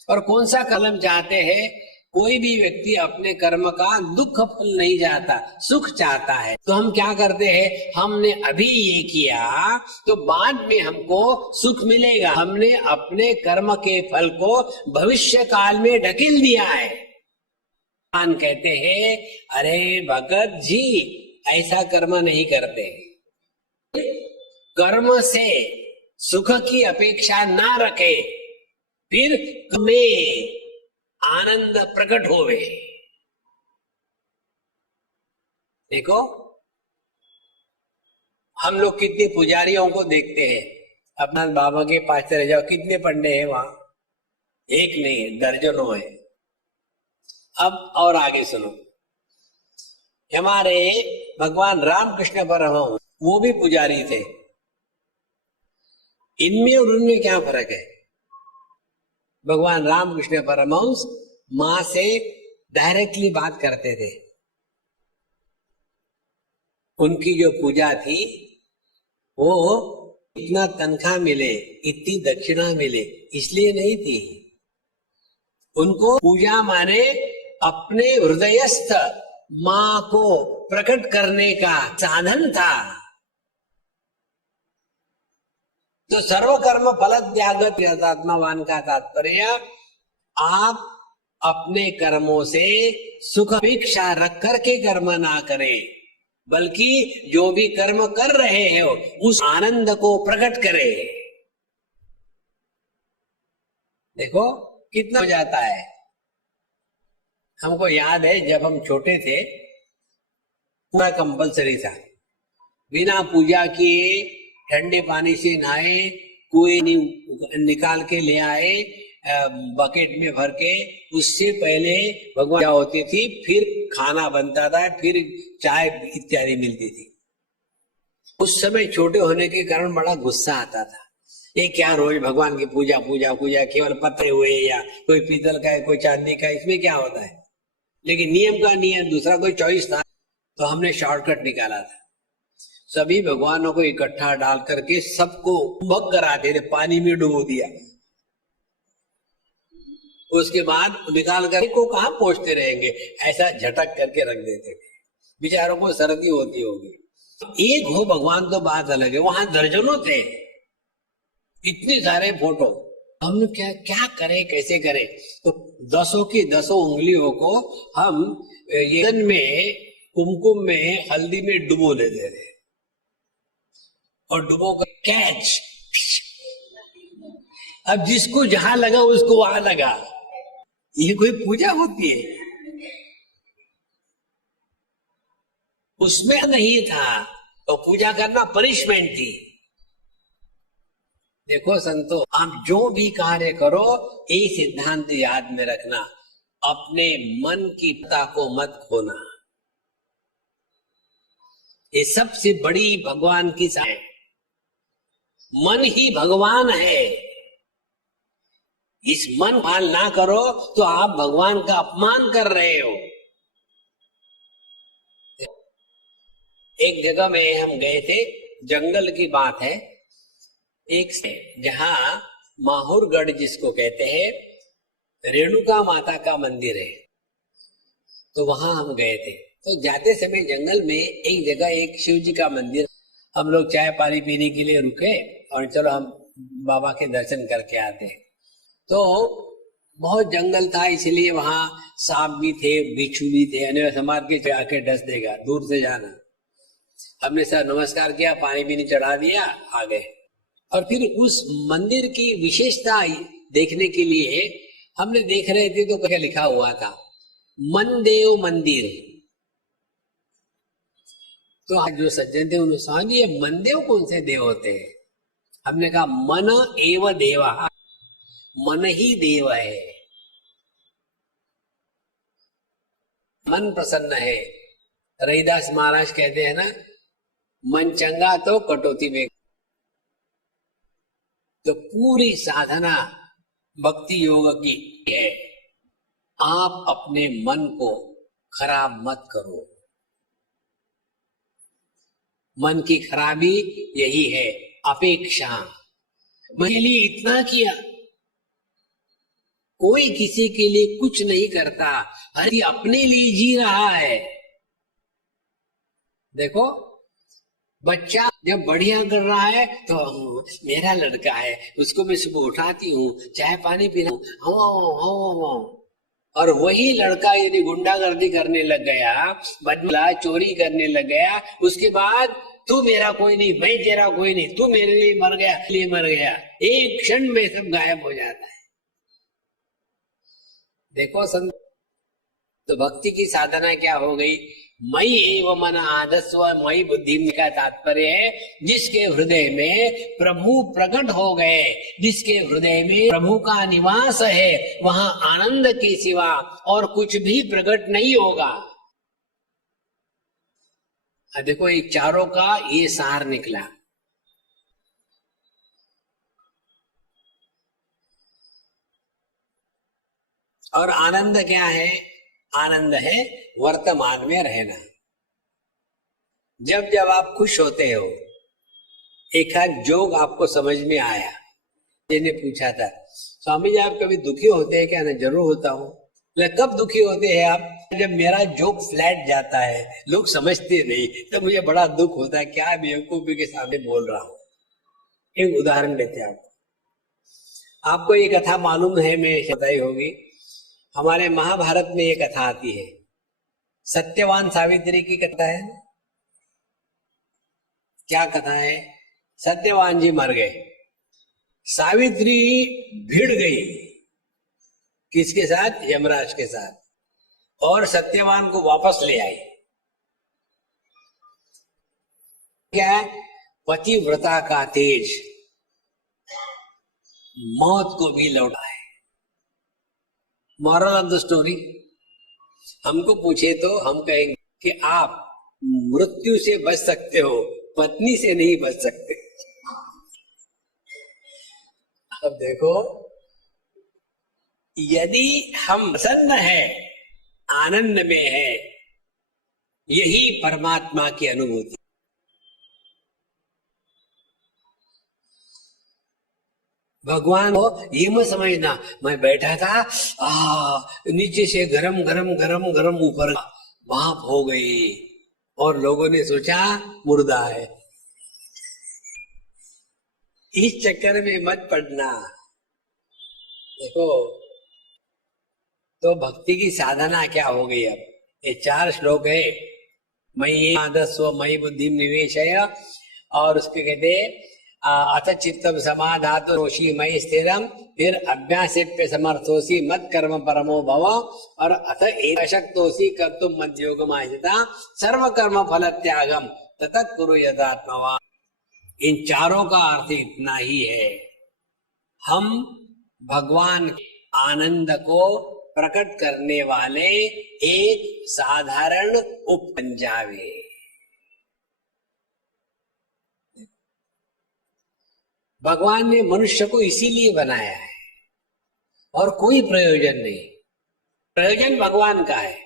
और कौन सा कर्म चाहते हैं? कोई भी व्यक्ति अपने कर्म का दुख फल नहीं चाहता, सुख चाहता है। तो हम क्या करते हैं, हमने अभी ये किया तो बाद में हमको सुख मिलेगा। हमने अपने कर्म के फल को भविष्य काल में ढकेल दिया है। भगवान कहते हैं अरे भगत जी ऐसा कर्म नहीं करते, कर्म से सुख की अपेक्षा ना रखे, फिर में आनंद प्रकट होवे। देखो, हम लोग कितने पुजारियों को देखते हैं, अपना बाबा के पास चले जाओ, कितने पंडे हैं वहां? एक नहीं है, दर्जनों है। अब और आगे सुनो, हमारे भगवान रामकृष्ण परमहंस वो भी पुजारी थे। इनमें और उनमें क्या फर्क है? भगवान रामकृष्ण परमहंस मां से डायरेक्टली बात करते थे। उनकी जो पूजा थी वो इतना तनख्वाह मिले, इतनी दक्षिणा मिले इसलिए नहीं थी। उनको पूजा माने अपने हृदयस्थ मां को प्रकट करने का साधन था। तो सर्वकर्म फल त्याग यथात्मवान का तात्पर्य, आप अपने कर्मों से सुख अपेक्षा रख करके कर्म ना करें, बल्कि जो भी कर्म कर रहे हो उस आनंद को प्रकट करें। देखो कितना हो जाता है। हमको याद है जब हम छोटे थे पूरा कंपलसरी था, बिना पूजा किए ठंडे पानी से नहाए, कुएं निकाल के ले आए बकेट में भर के, उससे पहले भगवान पूजा होती थी, फिर खाना बनता था, फिर चाय इत्यादि मिलती थी। उस समय छोटे होने के कारण बड़ा गुस्सा आता था, ये क्या रोज भगवान की पूजा पूजा पूजा, केवल पत्ते हुए या कोई पीतल का है कोई चांदी का, इसमें क्या होता है। लेकिन नियम का नियम, दूसरा कोई चॉइस था, तो हमने शॉर्टकट निकाला था। सभी भगवानों को इकट्ठा डाल करके सबको भग कराते थे, पानी में डुबो दिया, उसके बाद निकाल कर को कहाँ पहुंचते रहेंगे, ऐसा झटक करके रख देते थे। बेचारों को सर्दी होती होगी। एक हो भगवान तो बात अलग है, वहां दर्जनों थे, इतने सारे फोटो। हम क्या क्या करें, कैसे करें? तो दसों की दसों उंगलियों को हम ये में कुमकुम में हल्दी में डुबो लेते थे और डुबो कर कैच। अब जिसको जहां लगा उसको वहां लगा। ये कोई पूजा होती है? उसमें नहीं था, तो पूजा करना पनिशमेंट थी। देखो संतो, आप जो भी कार्य करो, ये सिद्धांत याद में रखना, अपने मन की पता को मत खोना। ये सबसे बड़ी भगवान की है। मन ही भगवान है। इस मन पाल ना करो तो आप भगवान का अपमान कर रहे हो। एक जगह में हम गए थे, जंगल की बात है, एक से जहां माहुरगढ़ जिसको कहते हैं, रेणुका माता का मंदिर है, तो वहां हम गए थे। तो जाते समय जंगल में एक जगह एक शिव जी का मंदिर, हम लोग चाय पानी पीने के लिए रुके और चलो हम बाबा के दर्शन करके आते। तो बहुत जंगल था, इसलिए वहां सांप भी थे, बिच्छू भी थे, यानी समार के आके डस देगा, दूर से जाना। हमने सर नमस्कार किया, पानी भी नहीं चढ़ा दिया, आ गए। और फिर उस मंदिर की विशेषता देखने के लिए हमने देख रहे थे, तो क्या लिखा हुआ था, मनदेव मंदिर। तो आज जो सज्जन थे उन्होंने समझ लिया मनदेव कौन से देव होते हैं। हमने कहा मन एव देवा, मन ही देव है, मन प्रसन्न है। रविदास महाराज कहते हैं ना, मन चंगा तो कटौती में। तो पूरी साधना भक्ति योग की है, आप अपने मन को खराब मत करो। मन की खराबी यही है, अपेक्षा। मेरे लिए इतना किया, कोई किसी के लिए कुछ नहीं करता, हर अपने लिए जी रहा है। देखो बच्चा जब बढ़िया कर रहा है तो मेरा लड़का है, उसको मैं सुबह उठाती हूँ, चाय पानी पीना हूँ। और वही लड़का यदि गुंडागर्दी करने लग गया, बदला चोरी करने लग गया, उसके बाद तू मेरा कोई नहीं, मैं तेरा कोई नहीं, तू मेरे लिए मर गया, लिए मर गया, एक क्षण में सब गायब हो जाता है। देखो संत, तो भक्ति की साधना क्या हो गई, मई एव मन आदस्व मई बुद्धि का तात्पर्य है, जिसके हृदय में प्रभु प्रकट हो गए, जिसके हृदय में प्रभु का निवास है, वहां आनंद के सिवा और कुछ भी प्रकट नहीं होगा। देखो ये चारों का ये सार निकला। और आनंद क्या है, आनंद है वर्तमान में रहना। जब जब आप खुश होते हो, एक आध जोग आपको समझ में आया, मैंने पूछा था, स्वामी जी आप कभी दुखी होते हैं क्या? ना जरूर होता हूँ। कब दुखी होते हैं आप? जब मेरा जोक फ्लैट जाता है, लोग समझते नहीं, तो मुझे बड़ा दुख होता है, क्या बेवकूफी के सामने बोल रहा हूँ। एक उदाहरण देते हैं आपको ये कथा मालूम है, मैं बताई होगी। हमारे महाभारत में ये कथा आती है, सत्यवान सावित्री की कथा है। क्या कथा है? सत्यवान जी मर गए, सावित्री भिड़ गई, किसके साथ? यमराज के साथ, और सत्यवान को वापस ले आई। क्या है? पतिव्रता का तेज मौत को भी लौटा है। मॉरल ऑफ द स्टोरी, हमको पूछे तो हम कहेंगे कि आप मृत्यु से बच सकते हो, पत्नी से नहीं बच सकते। अब देखो, यदि हम प्रसन्न है, आनंद में है, यही परमात्मा की अनुभूति। भगवान हो ये मत समझना, मैं बैठा था, नीचे से गरम गरम गरम गरम ऊपर भाप हो गई और लोगों ने सोचा मुर्दा है। इस चक्कर में मत पड़ना। देखो, तो भक्ति की साधना क्या हो गई? अब ये 4 श्लोक है, मयि आदस्व मयि बुद्धि निवेशय, और उसके कहते अथ चित्तम समाधातुरोषि मयि स्थिरम, फिर अभ्यासेप्य समर्थोसी मत कर्म परमो भव, और अथ एशक्तोसी कर्तुम मद्योगमायिता सर्व कर्म फल त्यागम ततः कुरु यथात्मवान्। इन चारों का अर्थ इतना ही है, हम भगवान के आनंद को प्रकट करने वाले एक साधारण उपपंजावे। भगवान ने मनुष्य को इसीलिए बनाया है और कोई प्रयोजन नहीं। प्रयोजन भगवान का है।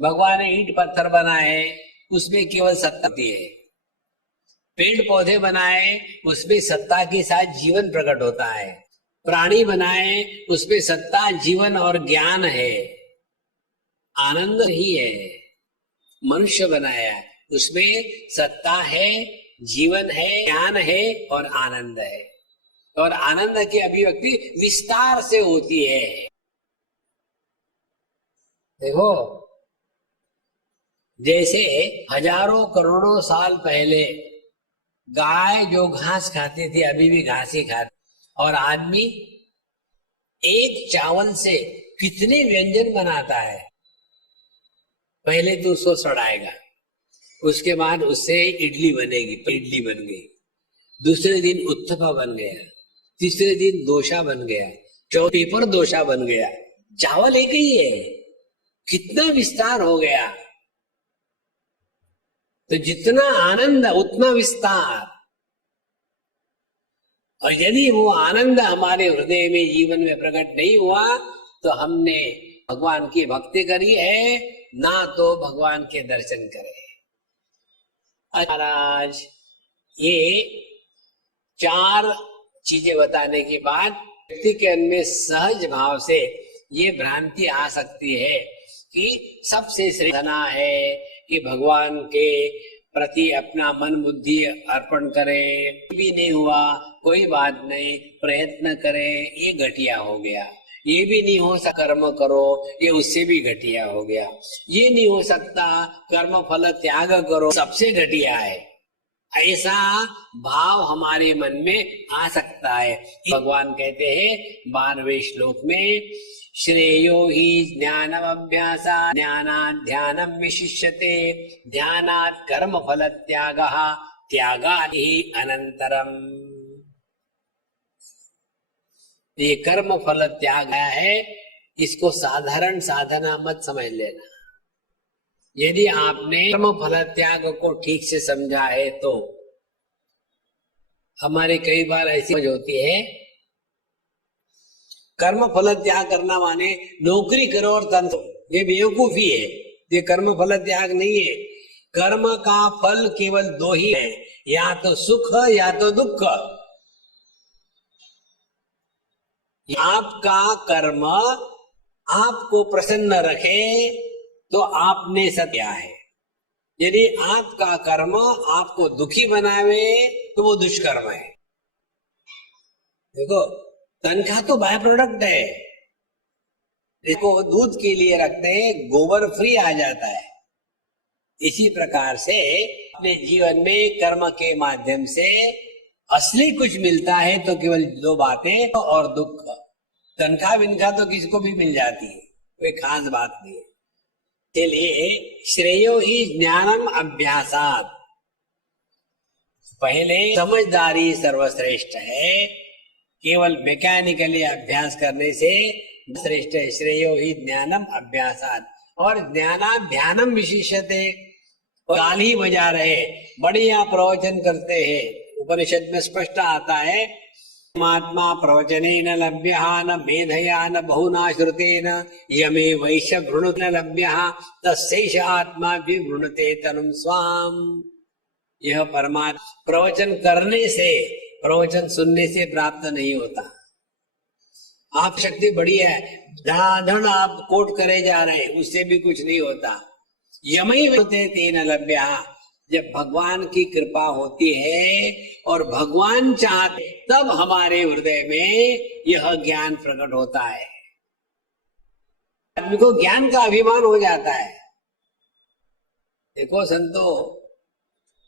भगवान ने ईंट पत्थर बनाए, उसमें केवल सत्ता होती है। पेड़ पौधे बनाए, उसमें सत्ता के साथ जीवन प्रकट होता है। प्राणी बनाए, उसमें सत्ता, जीवन और ज्ञान है, आनंद ही है। मनुष्य बनाया, उसमें सत्ता है, जीवन है, ज्ञान है और आनंद है। और आनंद की अभिव्यक्ति विस्तार से होती है। देखो, जैसे हजारों करोड़ों साल पहले गाय जो घास खाती थी, अभी भी घास ही खाती, और आदमी एक चावल से कितने व्यंजन बनाता है। पहले तो उसको सड़ाएगा, उसके बाद उससे इडली बनेगी, इडली बन गई, दूसरे दिन उत्तपा बन गया, तीसरे दिन डोसा बन गया, चौथे पर डोसा बन गया। चावल एक ही है, कितना विस्तार हो गया। तो जितना आनंद उतना विस्तार। और यदि वो आनंद हमारे हृदय में, जीवन में प्रकट नहीं हुआ तो हमने भगवान की भक्ति करी है, ना तो भगवान के दर्शन करे। महाराज, ये चार चीजें बताने के बाद व्यक्ति के मन में सहज भाव से ये भ्रांति आ सकती है कि सबसे श्रेष्ठ धना है कि भगवान के प्रति अपना मन बुद्धि अर्पण करे। भी नहीं हुआ कोई बात नहीं, प्रयत्न करे, ये घटिया हो गया। ये भी नहीं हो सकता, कर्म करो, ये उससे भी घटिया हो गया। ये नहीं हो सकता, कर्म फल त्याग करो, सबसे घटिया है। ऐसा भाव हमारे मन में आ सकता है। भगवान कहते हैं 12वें श्लोक में, श्रेयो हि ज्ञानम अभ्यासा ज्ञानात् ध्यानम विशिष्यते ध्यानात् कर्म फल त्यागः त्यागात् हि अनंतरम। ये कर्म फल त्याग है, इसको साधारण साधना मत समझ लेना। यदि आपने कर्म फल त्याग को ठीक से समझा है तो हमारे कई बार ऐसी समझ होती है, कर्म फल त्याग करना माने नौकरी करो और धन दो। ये बेवकूफी है, ये कर्म फल त्याग नहीं है। कर्म का फल केवल दो ही है, या तो सुख या तो दुख। आपका कर्म आपको प्रसन्न रखे तो आपने सत्या है। यदि आपका कर्म आपको दुखी बनावे तो वो दुष्कर्म है। देखो, तनख्वाह तो बाय प्रोडक्ट है। इसको दूध के लिए रखते हैं, गोबर फ्री आ जाता है। इसी प्रकार से अपने जीवन में कर्म के माध्यम से असली कुछ मिलता है तो केवल दो बातें, और दुख। तनख्वाह विनख्वाह तो किसको भी मिल जाती है, कोई खास बात नहीं है। इसलिए श्रेयो ही ज्ञानम अभ्यासात, पहले समझदारी सर्वश्रेष्ठ है। केवल मैकेनिकली अभ्यास करने से श्रेष्ठ है। श्रेयो ही ज्ञानम अभ्यासात, और ज्ञानात् ध्यानम विशिष्यते। ताल ही बजा रहे, बढ़िया प्रवचन करते हैं। उपनिषद में स्पष्ट आता है, महात्मा प्रवचनेन लभ्यः न मेधया न बहुना श्रुतेन यमे वैश्य भृणुत न लभ्यः तस्यैष आत्मा विवृणुते तनुं स्वाम। यह परमात्मा प्रवचन करने से, प्रवचन सुनने से प्राप्त नहीं होता। आप शक्ति बड़ी है, धड़ाधड़ आप कोट करे जा रहे हैं, उससे भी कुछ नहीं होता। यमई होते तेन लभ्यः, जब भगवान की कृपा होती है और भगवान चाहते तब हमारे हृदय में यह ज्ञान प्रकट होता है। आदमी को ज्ञान का अभिमान हो जाता है। देखो संतो,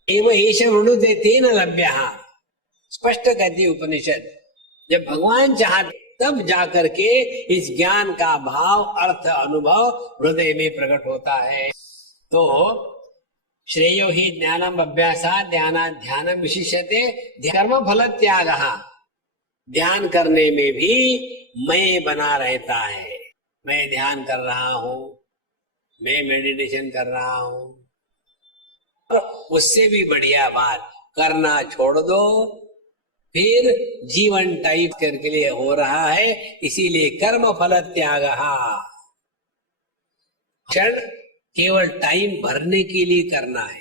एव एष वृणुते तेन लभ्यः, स्पष्ट कहती है उपनिषद, जब भगवान चाहते तब जाकर के इस ज्ञान का भाव, अर्थ, अनुभव हृदय में प्रकट होता है। तो श्रेयो ही ज्ञानम अभ्यासात् ध्यानात् ध्यानम विशिष्यते, कर्म फल त्याग। ध्यान करने में भी मैं बना रहता है, मैं ध्यान कर रहा हूं, मैं मेडिटेशन कर रहा हूं। उससे भी बढ़िया बात, करना छोड़ दो, फिर जीवन टाइप करके लिए हो रहा है, इसीलिए कर्म फल त्याग। क्षण केवल टाइम भरने के लिए करना है,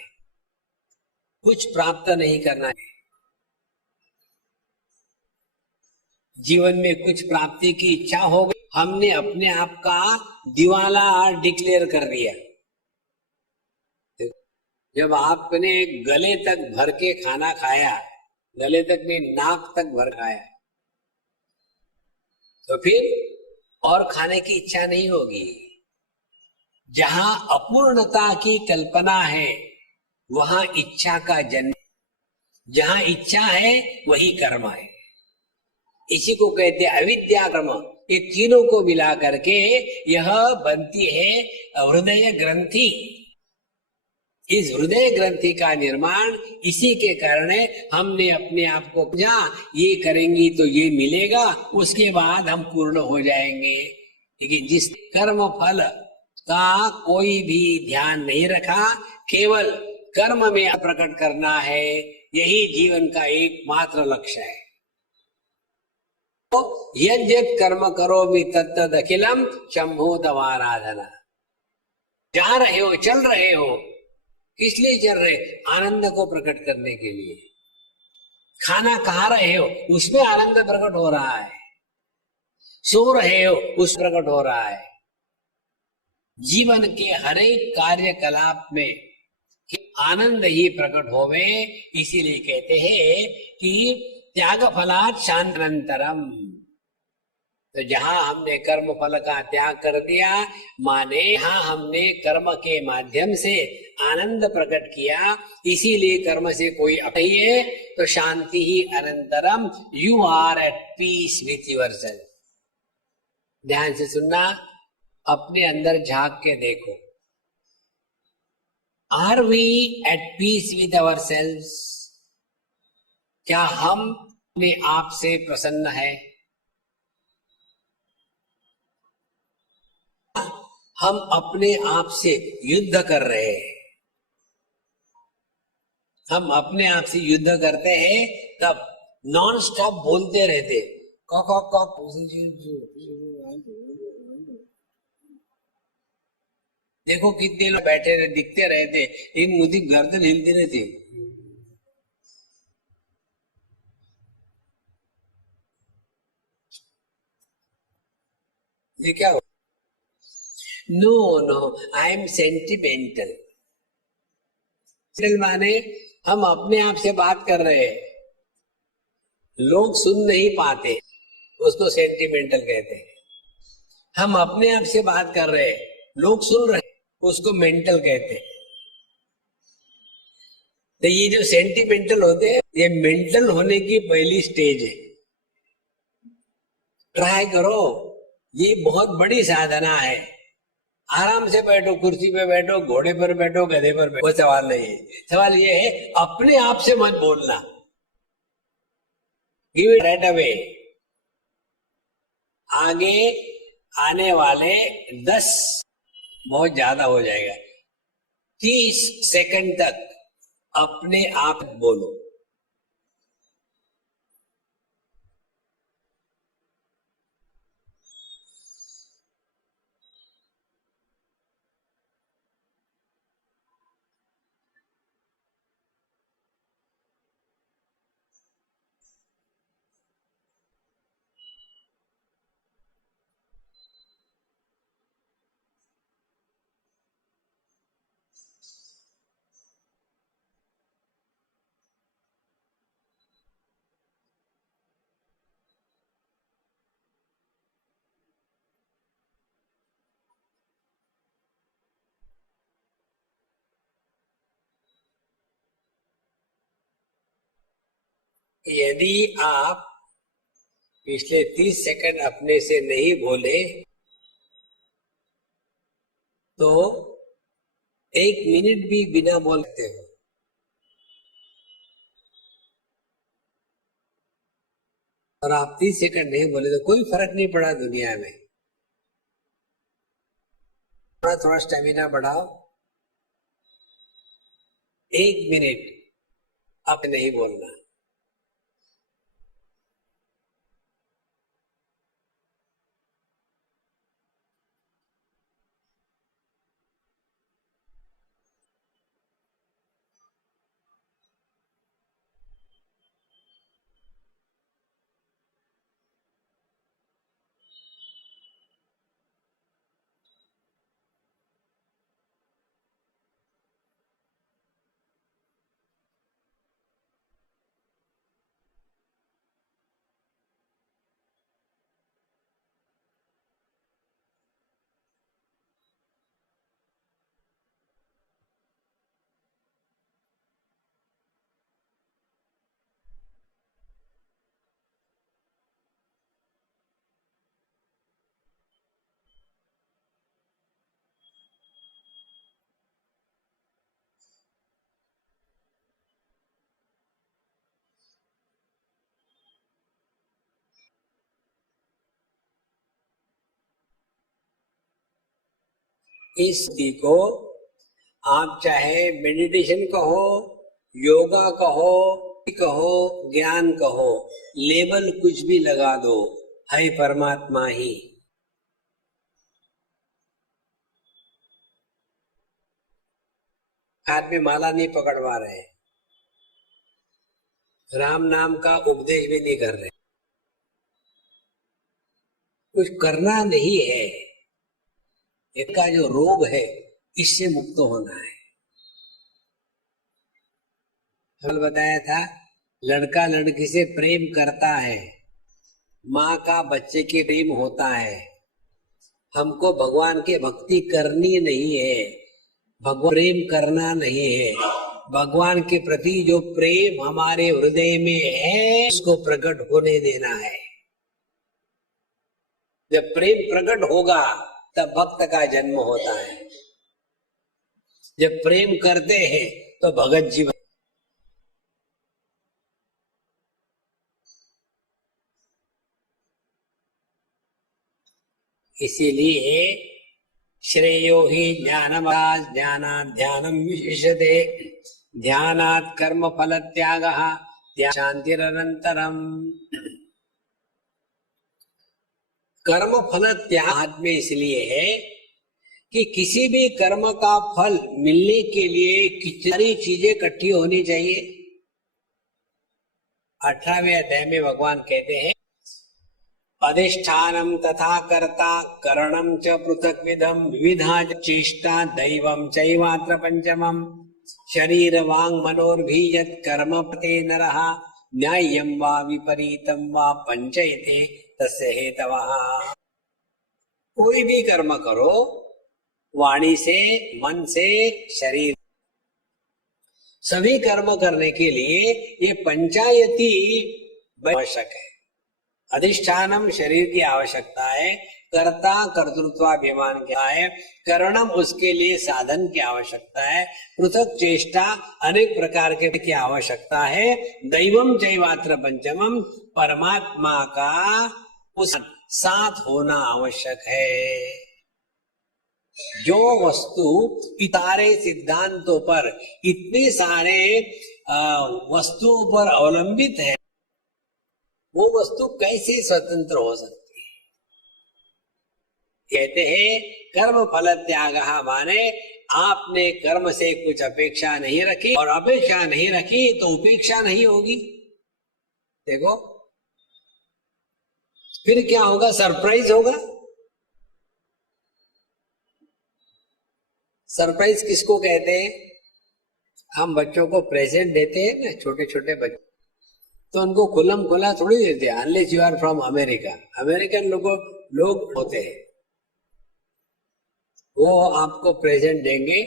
कुछ प्राप्त नहीं करना है। जीवन में कुछ प्राप्ति की इच्छा हो गई, हमने अपने आप का दिवाला डिक्लेयर कर दिया। जब आपने गले तक भर के खाना खाया, गले तक नहीं नाक तक भर खाया, तो फिर और खाने की इच्छा नहीं होगी। जहां अपूर्णता की कल्पना है वहां इच्छा का जन्म, जहां इच्छा है वही कर्म है। इसी को कहते हैं अविद्या कर्म। ये तीनों को मिला करके यह बनती है हृदय ग्रंथि। इस हृदय ग्रंथि का निर्माण इसी के कारण हमने अपने आप को जा ये करेंगी तो ये मिलेगा, उसके बाद हम पूर्ण हो जाएंगे। लेकिन जिस कर्म फल का कोई भी ध्यान नहीं रखा, केवल कर्म में प्रकट करना है, यही जीवन का एकमात्र लक्ष्य है। तो यद्यत कर्म करोमि तत्तद अखिलम शंभो तवाराधना। जा रहे हो, चल रहे हो, किस लिए चल रहे? आनंद को प्रकट करने के लिए। खाना खा रहे हो, उसमें आनंद प्रकट हो रहा है। सो रहे हो, उस प्रकट हो रहा है। जीवन के हर एक कार्यकलाप में आनंद ही प्रकट होवे, इसीलिए कहते हैं कि त्याग फलात् शांतरंतरम। तो जहां हमने कर्म फल का त्याग कर दिया, माने यहां हमने कर्म के माध्यम से आनंद प्रकट किया, इसीलिए कर्म से कोई नहीं है, तो शांति ही अनंतरम। You are at peace with yourself. ध्यान से सुनना, अपने अंदर झांक के देखो, are we at peace with our self? क्या हम अपने आप से प्रसन्न है? हम अपने आप से युद्ध कर रहे हैं। हम अपने आप से युद्ध करते हैं, तब नॉन स्टॉप बोलते रहते, देखो कितने लोग बैठे रहे, दिखते रहते, एक मुझे गर्दन हिलती रहती। ये क्या हो? No no, I am sentimental. माने हम अपने आप से बात कर रहे हैं, लोग सुन नहीं पाते, उसको सेंटिमेंटल कहते हैं। हम अपने आप से बात कर रहे हैं, लोग सुन रहे हैं, उसको मेंटल कहते हैं। तो ये जो सेंटिमेंटल होते हैं, ये मेंटल होने की पहली स्टेज है। ट्राई करो, ये बहुत बड़ी साधना है। आराम से बैठो, कुर्सी पे बैठो, घोड़े पर बैठो, गधे पर बैठो, वो सवाल नहीं है। सवाल ये है, अपने आप से मत बोलना। Give it right away. आगे आने वाले 10 बहुत ज्यादा हो जाएगा, 30 सेकंड तक अपने आप बोलो। यदि आप पिछले 30 सेकंड अपने से नहीं बोले तो 1 मिनट भी बिना बोलते हो। और आप 30 सेकंड नहीं बोले तो कोई फर्क नहीं पड़ा दुनिया में। थोड़ा थोड़ा स्टेमिना बढ़ाओ। 1 मिनट अब नहीं बोलना। इस स्थिति को आप चाहे मेडिटेशन कहो, योगा कहो, ज्ञान कहो, लेबल कुछ भी लगा दो, है परमात्मा ही। हाथ में माला नहीं पकड़वा रहे, राम नाम का उपदेश भी नहीं कर रहे, कुछ करना नहीं है। इसका जो रोग है इससे मुक्त होना है। कल बताया था, लड़का लड़की से प्रेम करता है, माँ का बच्चे के प्रेम होता है। हमको भगवान की भक्ति करनी नहीं है, भगवान प्रेम करना नहीं है। भगवान के प्रति जो प्रेम हमारे हृदय में है उसको प्रकट होने देना है। जब प्रेम प्रकट होगा तब भक्त का जन्म होता है। जब प्रेम करते हैं तो भगत जी। इसीलिए श्रेयो हि ज्ञानमराज ज्ञानात् ध्यानं विशिष्यते ध्यानात् कर्म फल त्यागः शांतिरनंतरम। कर्म फल त्याग में इसलिए है कि किसी भी कर्म का फल मिलने के लिए कितनी चीजें इकट्ठी होनी चाहिए। 18वें अध्याय में भगवान कहते हैं, अधिष्ठानम तथा कर्ता करणम च पृथक विधम विविधा चेष्टा दैवम चैवात्र पंचमम शरीर वांग मनोर्भी यत् कर्म पते नरः न्याय्यम वा विपरीतम वा पंचयते तस्य हेतवः। कोई भी कर्म करो, वाणी से, मन से, शरीर, सभी कर्म करने के लिए ये पंचायती आवश्यक है। अधिष्ठानम शरीर की आवश्यकता है, कर्ता कर्तृत्वाभिमान क्या है, करणम उसके लिए साधन की आवश्यकता है, पृथक चेष्टा अनेक प्रकार के की आवश्यकता है, दैवम चैवात्र पंचमम परमात्मा का उस साथ होना आवश्यक है। जो वस्तु इतारे सिद्धांतों पर, इतने सारे वस्तुओं पर अवलंबित है, वो वस्तु कैसे स्वतंत्र हो सकती है। कहते हैं कर्म फल त्याग माने आपने कर्म से कुछ अपेक्षा नहीं रखी, और अपेक्षा नहीं रखी तो उपेक्षा नहीं होगी। देखो फिर क्या होगा, सरप्राइज होगा। सरप्राइज किसको कहते हैं? हम बच्चों को प्रेजेंट देते हैं ना, छोटे छोटे बच्चे, तो उनको खुलम खुला थोड़ी देते हैं, unless you are from America. American लोग होते हैं, वो आपको प्रेजेंट देंगे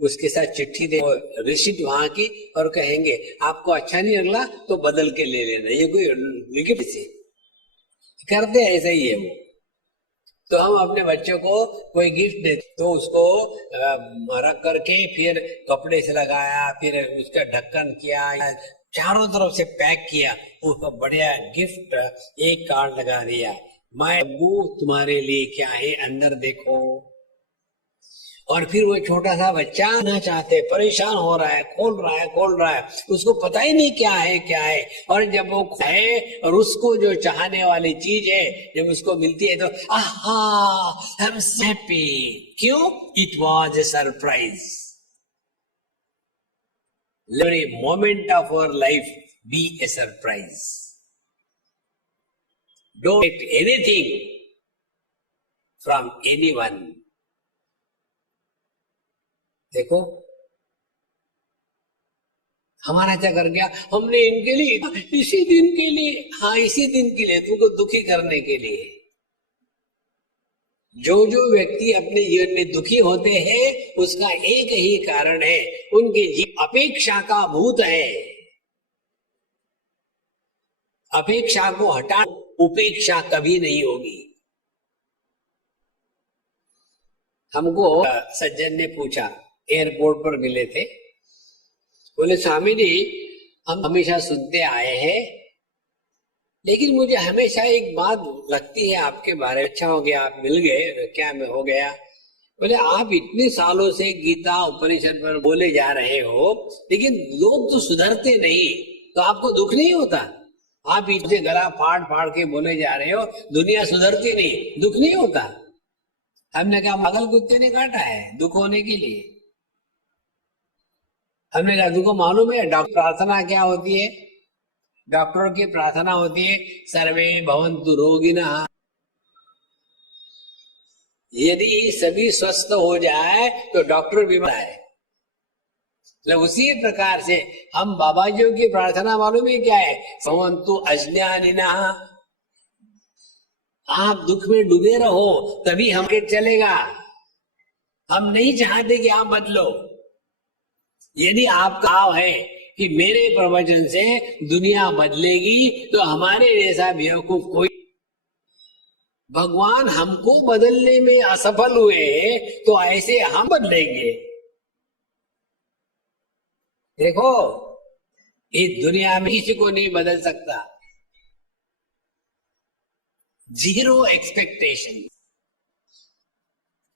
उसके साथ चिट्ठी दे, रिसिप्ट वहां की, और कहेंगे आपको अच्छा नहीं लगला तो बदल के ले लेना। ये कोई गिफ्ट से करते ऐसा ही है वो। तो हम अपने बच्चों को कोई गिफ्ट दे तो उसको रख करके फिर कपड़े से लगाया, फिर उसका ढक्कन किया, चारों तरफ से पैक किया, उसको बढ़िया गिफ्ट एक कार्ड लगा दिया, मैं अब्बू तुम्हारे लिए क्या है अंदर देखो। और फिर वो छोटा सा बच्चा ना चाहते परेशान हो रहा है, खोल रहा है, उसको पता ही नहीं क्या है। और जब वो है और उसको जो चाहने वाली चीज है जब उसको मिलती है तो आहा आई एम हैप्पी। क्यों? It was a surprise. Every moment of our life be a surprise. Don't expect anything from anyone. देखो हमारा क्या कर गया, हमने इनके लिए, इसी दिन के लिए, हाँ इसी दिन के लिए, तुमको दुखी करने के लिए। जो व्यक्ति अपने जीवन में दुखी होते हैं उसका एक ही कारण है, उनके जीवन अपेक्षा का भूत है। अपेक्षा को हटा उपेक्षा कभी नहीं होगी। हमको सज्जन ने पूछा, एयरपोर्ट पर मिले थे, बोले स्वामी जी हम हमेशा सुनते आए हैं लेकिन मुझे हमेशा एक बात लगती है आपके बारे में, अच्छा हो गया आप मिल गए, क्या में हो गया। बोले आप इतने सालों से गीता उपनिषद पर बोले जा रहे हो लेकिन लोग तो सुधरते नहीं, तो आपको दुख नहीं होता? आप इतने गला फाड़ फाड़ के बोले जा रहे हो, दुनिया सुधरती नहीं, दुख नहीं होता? हमने कहा पागल कुत्ते ने काटा है दुख होने के लिए। हमने कहा तुमको मालूम है डॉक्टर प्रार्थना क्या होती है? डॉक्टरों की प्रार्थना होती है सर्वे भवन्तु रोगिनः। यदि सभी स्वस्थ हो जाए तो डॉक्टर बीमार है। तो उसी प्रकार से हम बाबाजियों की प्रार्थना मालूम है क्या है? भवन्तु अज्ञानिनः। आप दुख में डूबे रहो तभी हमके चलेगा। हम नहीं चाहते कि आप बदलो। यदि आपका भाव है कि मेरे प्रवचन से दुनिया बदलेगी तो हमारे जैसा बेवकूफ कोई, भगवान हमको बदलने में असफल हुए तो ऐसे हम बदलेंगे। देखो इस दुनिया में किसी को नहीं बदल सकता। जीरो एक्सपेक्टेशन,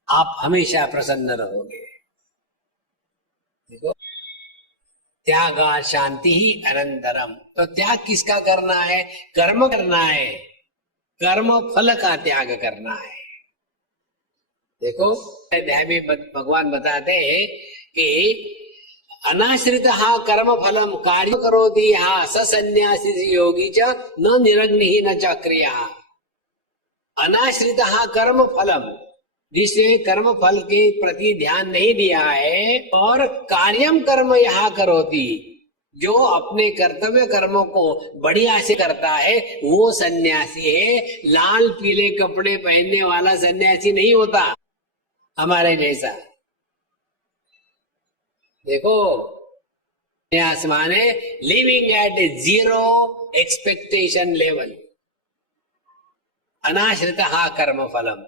आप हमेशा प्रसन्न रहोगे। देखो त्यागा शांति ही अनंतरम। तो त्याग किसका करना है? कर्म करना है, कर्म फल का त्याग करना है। देखो अध्याय में भगवान बताते हैं कि अनाश्रित कर्म फलम कार्य करोति स संन्यासी योगी च न निरग्नि न च क्रिया। अनाश्रित कर्म फलम, जिसने कर्म फल के प्रति ध्यान नहीं दिया है और कार्यम कर्म यहाँ करोति, जो अपने कर्तव्य कर्मों को बढ़िया से करता है वो सन्यासी है। लाल पीले कपड़े पहनने वाला सन्यासी नहीं होता हमारे जैसा। देखो सन्यास माने living at a zero expectation level. अनाश्रित कर्म फलम।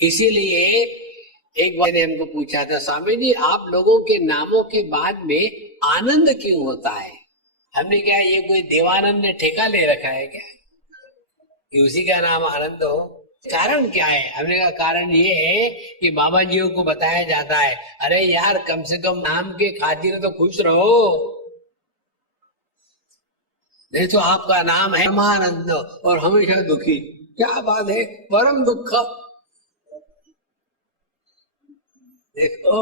इसीलिए एक बार ने हमको पूछा था, स्वामी जी आप लोगों के नामों के बाद में आनंद क्यों होता है? हमने क्या ये कोई देवानंद ने ठेका ले रखा है क्या कि उसी का नाम आनंद हो? कारण क्या है? हमने कहा कारण ये है कि बाबा जियों को बताया जाता है, अरे यार कम से कम नाम के खातिर तो खुश रहो, नहीं तो आपका नाम है परमानंद और हमेशा दुखी। क्या बात है, परम दुख। देखो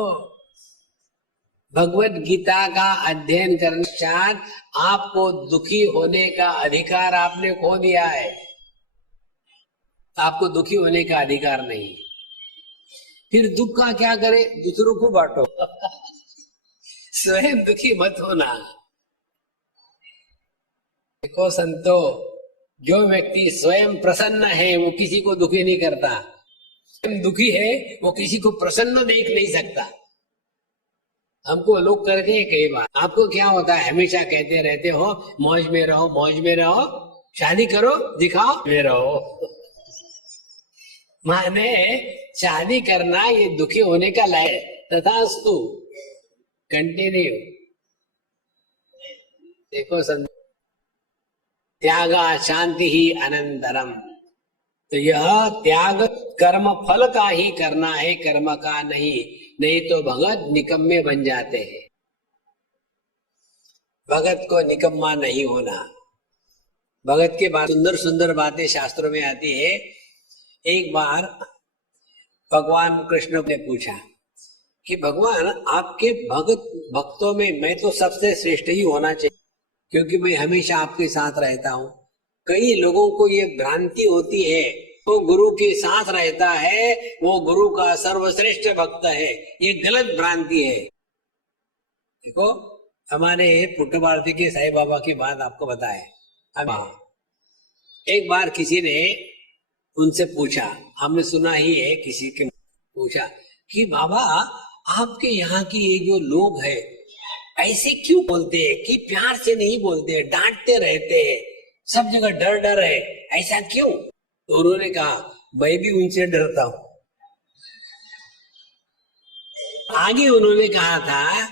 भगवत गीता का अध्ययन करने के पश्चात आपको दुखी होने का अधिकार आपने खो दिया है। आपको दुखी होने का अधिकार नहीं। फिर दुख का क्या करे? दूसरों को बांटो स्वयं दुखी मत होना। देखो संतो, जो व्यक्ति स्वयं प्रसन्न है वो किसी को दुखी नहीं करता। दुखी है वो किसी को प्रसन्न देख नहीं सकता। हमको लोग करते हैं कई बार, आपको क्या होता है, हमेशा कहते रहते हो मौज में रहो, मौज में रहो, शादी करो, दिखाओ में रहो। माने शादी करना ये दुखी होने का लायक, तथास्तु, कंटिन्यू। देखो त्यागा शांति ही अनंतरम। तो यह त्याग कर्म फल का ही करना है, कर्म का नहीं, नहीं तो भगत निकम्मे बन जाते हैं। भगत को निकम्मा नहीं होना। भगत के बाद सुंदर सुंदर बातें शास्त्रों में आती है। एक बार भगवान कृष्ण ने पूछा कि भगवान आपके भक्तों में मैं तो सबसे श्रेष्ठ ही होना चाहिए, क्योंकि मैं हमेशा आपके साथ रहता हूँ। कई लोगों को ये भ्रांति होती है, वो गुरु के साथ रहता है, वो गुरु का सर्वश्रेष्ठ भक्त है। ये गलत भ्रांति है। देखो, हमारे पुट्टपार्थी के साईं बाबा की बात आपको बताए। एक बार किसी ने उनसे पूछा, हमने सुना ही है, किसी के पूछा कि बाबा आपके यहाँ की ये जो लोग हैं ऐसे क्यों बोलते हैं, कि प्यार से नहीं बोलते, डांटते रहते हैं, सब जगह डर डर है, ऐसा क्यों? तो उन्होंने कहा मैं भी उनसे डरता हूं। आगे उन्होंने कहा था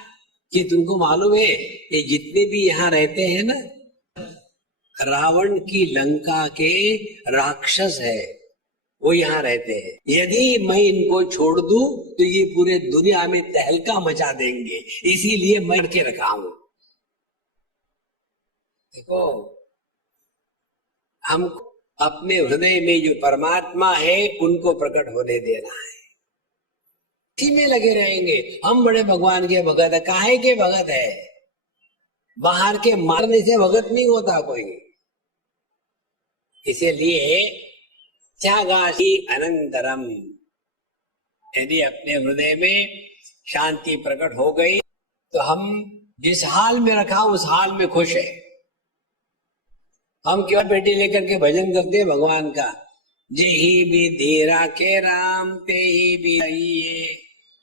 कि तुमको मालूम है ये जितने भी यहाँ रहते हैं ना, रावण की लंका के राक्षस है, वो यहाँ रहते हैं। यदि मैं इनको छोड़ दूं तो ये पूरे दुनिया में तहलका मचा देंगे, इसीलिए मैं के रखा हूं। देखो, हम अपने हृदय में जो परमात्मा है उनको प्रकट होने देना है, इसी में लगे रहेंगे। हम बड़े भगवान के भगत है, काहे के भगत है? बाहर के मारने से भगत नहीं होता कोई। इसीलिए त्यागासी अनंतरम, यदि अपने हृदय में शांति प्रकट हो गई तो हम जिस हाल में रखा उस हाल में खुश है। हम केवल पेटी लेकर के भजन करते हैं भगवान का, जे ही भी धीरा के राम ते ही भी आइए,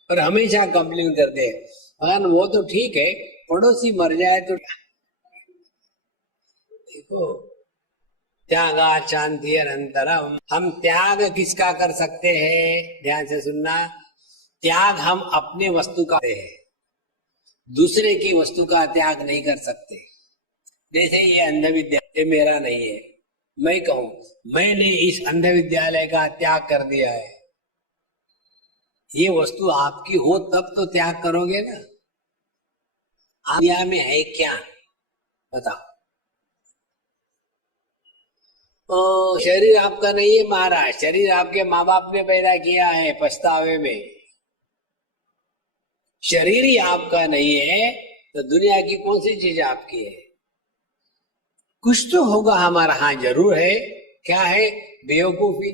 और हमेशा कंप्लेन करते हैं भगवान वो तो ठीक है, पड़ोसी मर जाए तो। देखो, त्यागा शांति अनंतरम। हम त्याग किसका कर सकते हैं? ध्यान से सुनना। त्याग हम अपने वस्तु का है, दूसरे की वस्तु का त्याग नहीं कर सकते। जैसे ये अंध विद्यालय मेरा नहीं है, मैं कहूं मैंने इस अंध विद्यालय का त्याग कर दिया है, ये वस्तु आपकी हो तब तो त्याग करोगे ना। दुनिया में है क्या बताओ? शरीर आपका नहीं है महाराज, शरीर आपके माँ बाप ने पैदा किया है पछतावे में। शरीर ही आपका नहीं है तो दुनिया की कौन सी चीज आपकी है? कुछ तो होगा हमारा। हाँ जरूर है। क्या है? बेवकूफी।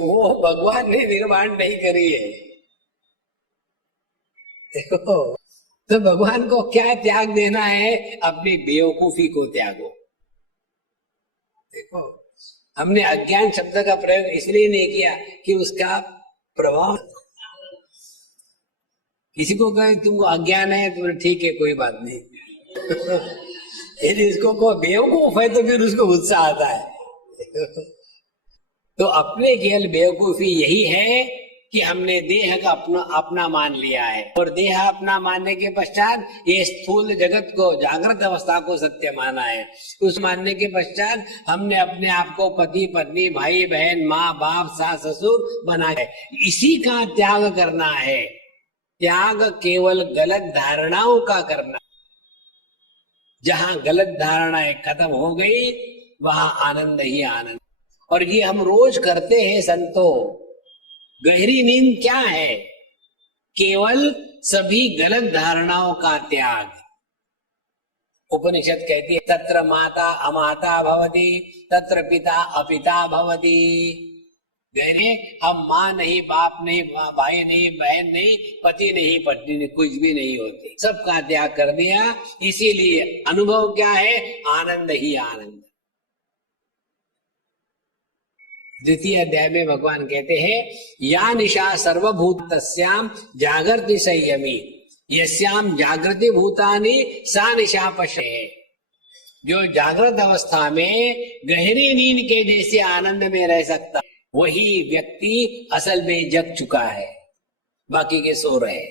वो भगवान ने निर्माण नहीं करी है। देखो, तो भगवान को क्या त्याग देना है? अपनी बेवकूफी को त्यागो। देखो, हमने अज्ञान शब्द का प्रयोग इसलिए नहीं किया कि उसका प्रभाव, किसी को कहे तुमको अज्ञान है तो ठीक है कोई बात नहीं। यदि इसको को बेवकूफ है तो फिर उसको गुस्सा आता है। तो अपने केवल बेवकूफी यही है कि हमने देह का अपना मान लिया है, और देह अपना मानने के पश्चात ये स्थूल जगत को, जागृत अवस्था को सत्य माना है। उस मानने के पश्चात हमने अपने आप को पति पत्नी भाई बहन माँ बाप सास ससुर बना है। इसी का त्याग करना है। त्याग केवल गलत धारणाओं का करना। जहां गलत धारणाएं खत्म हो गई वहां आनंद ही आनंद। और ये हम रोज करते हैं संतो। गहरी नींद क्या है? केवल सभी गलत धारणाओं का त्याग। उपनिषद कहती है तत्र माता अमाता भवति, तत्र पिता अपिता भवति। गहरे हम माँ नहीं, बाप नहीं, भाई नहीं, बहन नहीं, पति नहीं, पत्नी नहीं, कुछ भी नहीं होती। सबका त्याग कर दिया। इसीलिए अनुभव क्या है? आनंद ही आनंद। द्वितीय अध्याय में भगवान कहते हैं या निशा सर्वभूतस्याम जागृति संयमी यस्याम जागृति भूतानि सा निशा पश्ये। जो जागृत अवस्था में गहरी नींद के जैसे आनंद में रह सकता है वही व्यक्ति असल में जग चुका है, बाकी के सो रहे।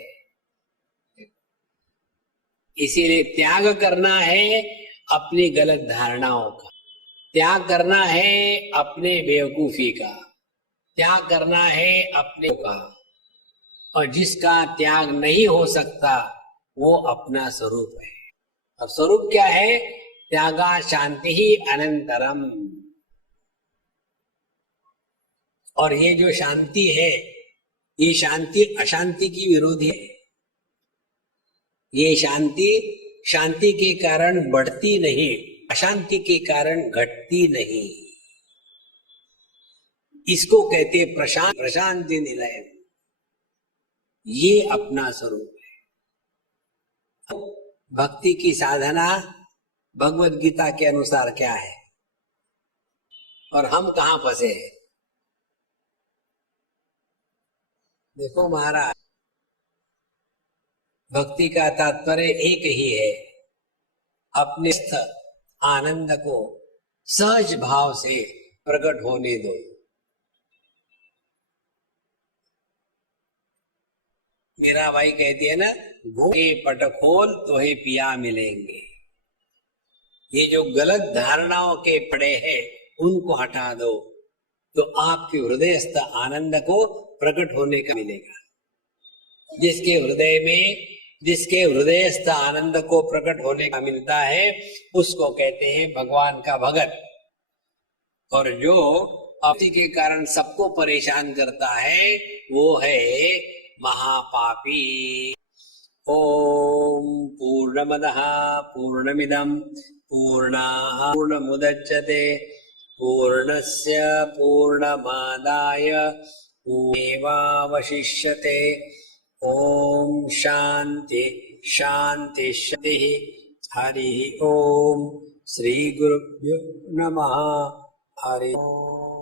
इसीलिए त्याग करना है अपनी गलत धारणाओं का, त्याग करना है अपने बेवकूफी का, त्याग करना है अपने का। और जिसका त्याग नहीं हो सकता वो अपना स्वरूप है। अब स्वरूप क्या है? त्यागा शांति ही अनंतरम। और ये जो शांति है ये शांति अशांति की विरोधी है। ये शांति शांति के कारण बढ़ती नहीं, अशांति के कारण घटती नहीं। इसको कहते प्रशांति निलय। ये अपना स्वरूप है। भक्ति की साधना भगवत गीता के अनुसार क्या है और हम कहां फंसे हैं? देखो महाराज, भक्ति का तात्पर्य एक ही है, अपने आनंद को सहज भाव से प्रकट होने दो। मेरा भाई कहती है ना, घोड़े पट खोल तो ही पिया मिलेंगे। ये जो गलत धारणाओं के पड़े हैं उनको हटा दो तो आपके हृदयस्थ आनंद को प्रकट होने का मिलेगा। जिसके हृदयस्थ आनंद को प्रकट होने का मिलता है उसको कहते हैं भगवान का भगत। और जो अपने के कारण सबको परेशान करता है वो है महापापी। ओम पूर्णमदः पूर्णमिदं पूर्णाः पूर्णमुदच्यते पूर्णस्य पूर्णमादाय पूर्णमेवावशिष्यते। ओम शांति शांति शांति। हरि ओम। श्री गुरुभ्यो नमः। हरि ओम।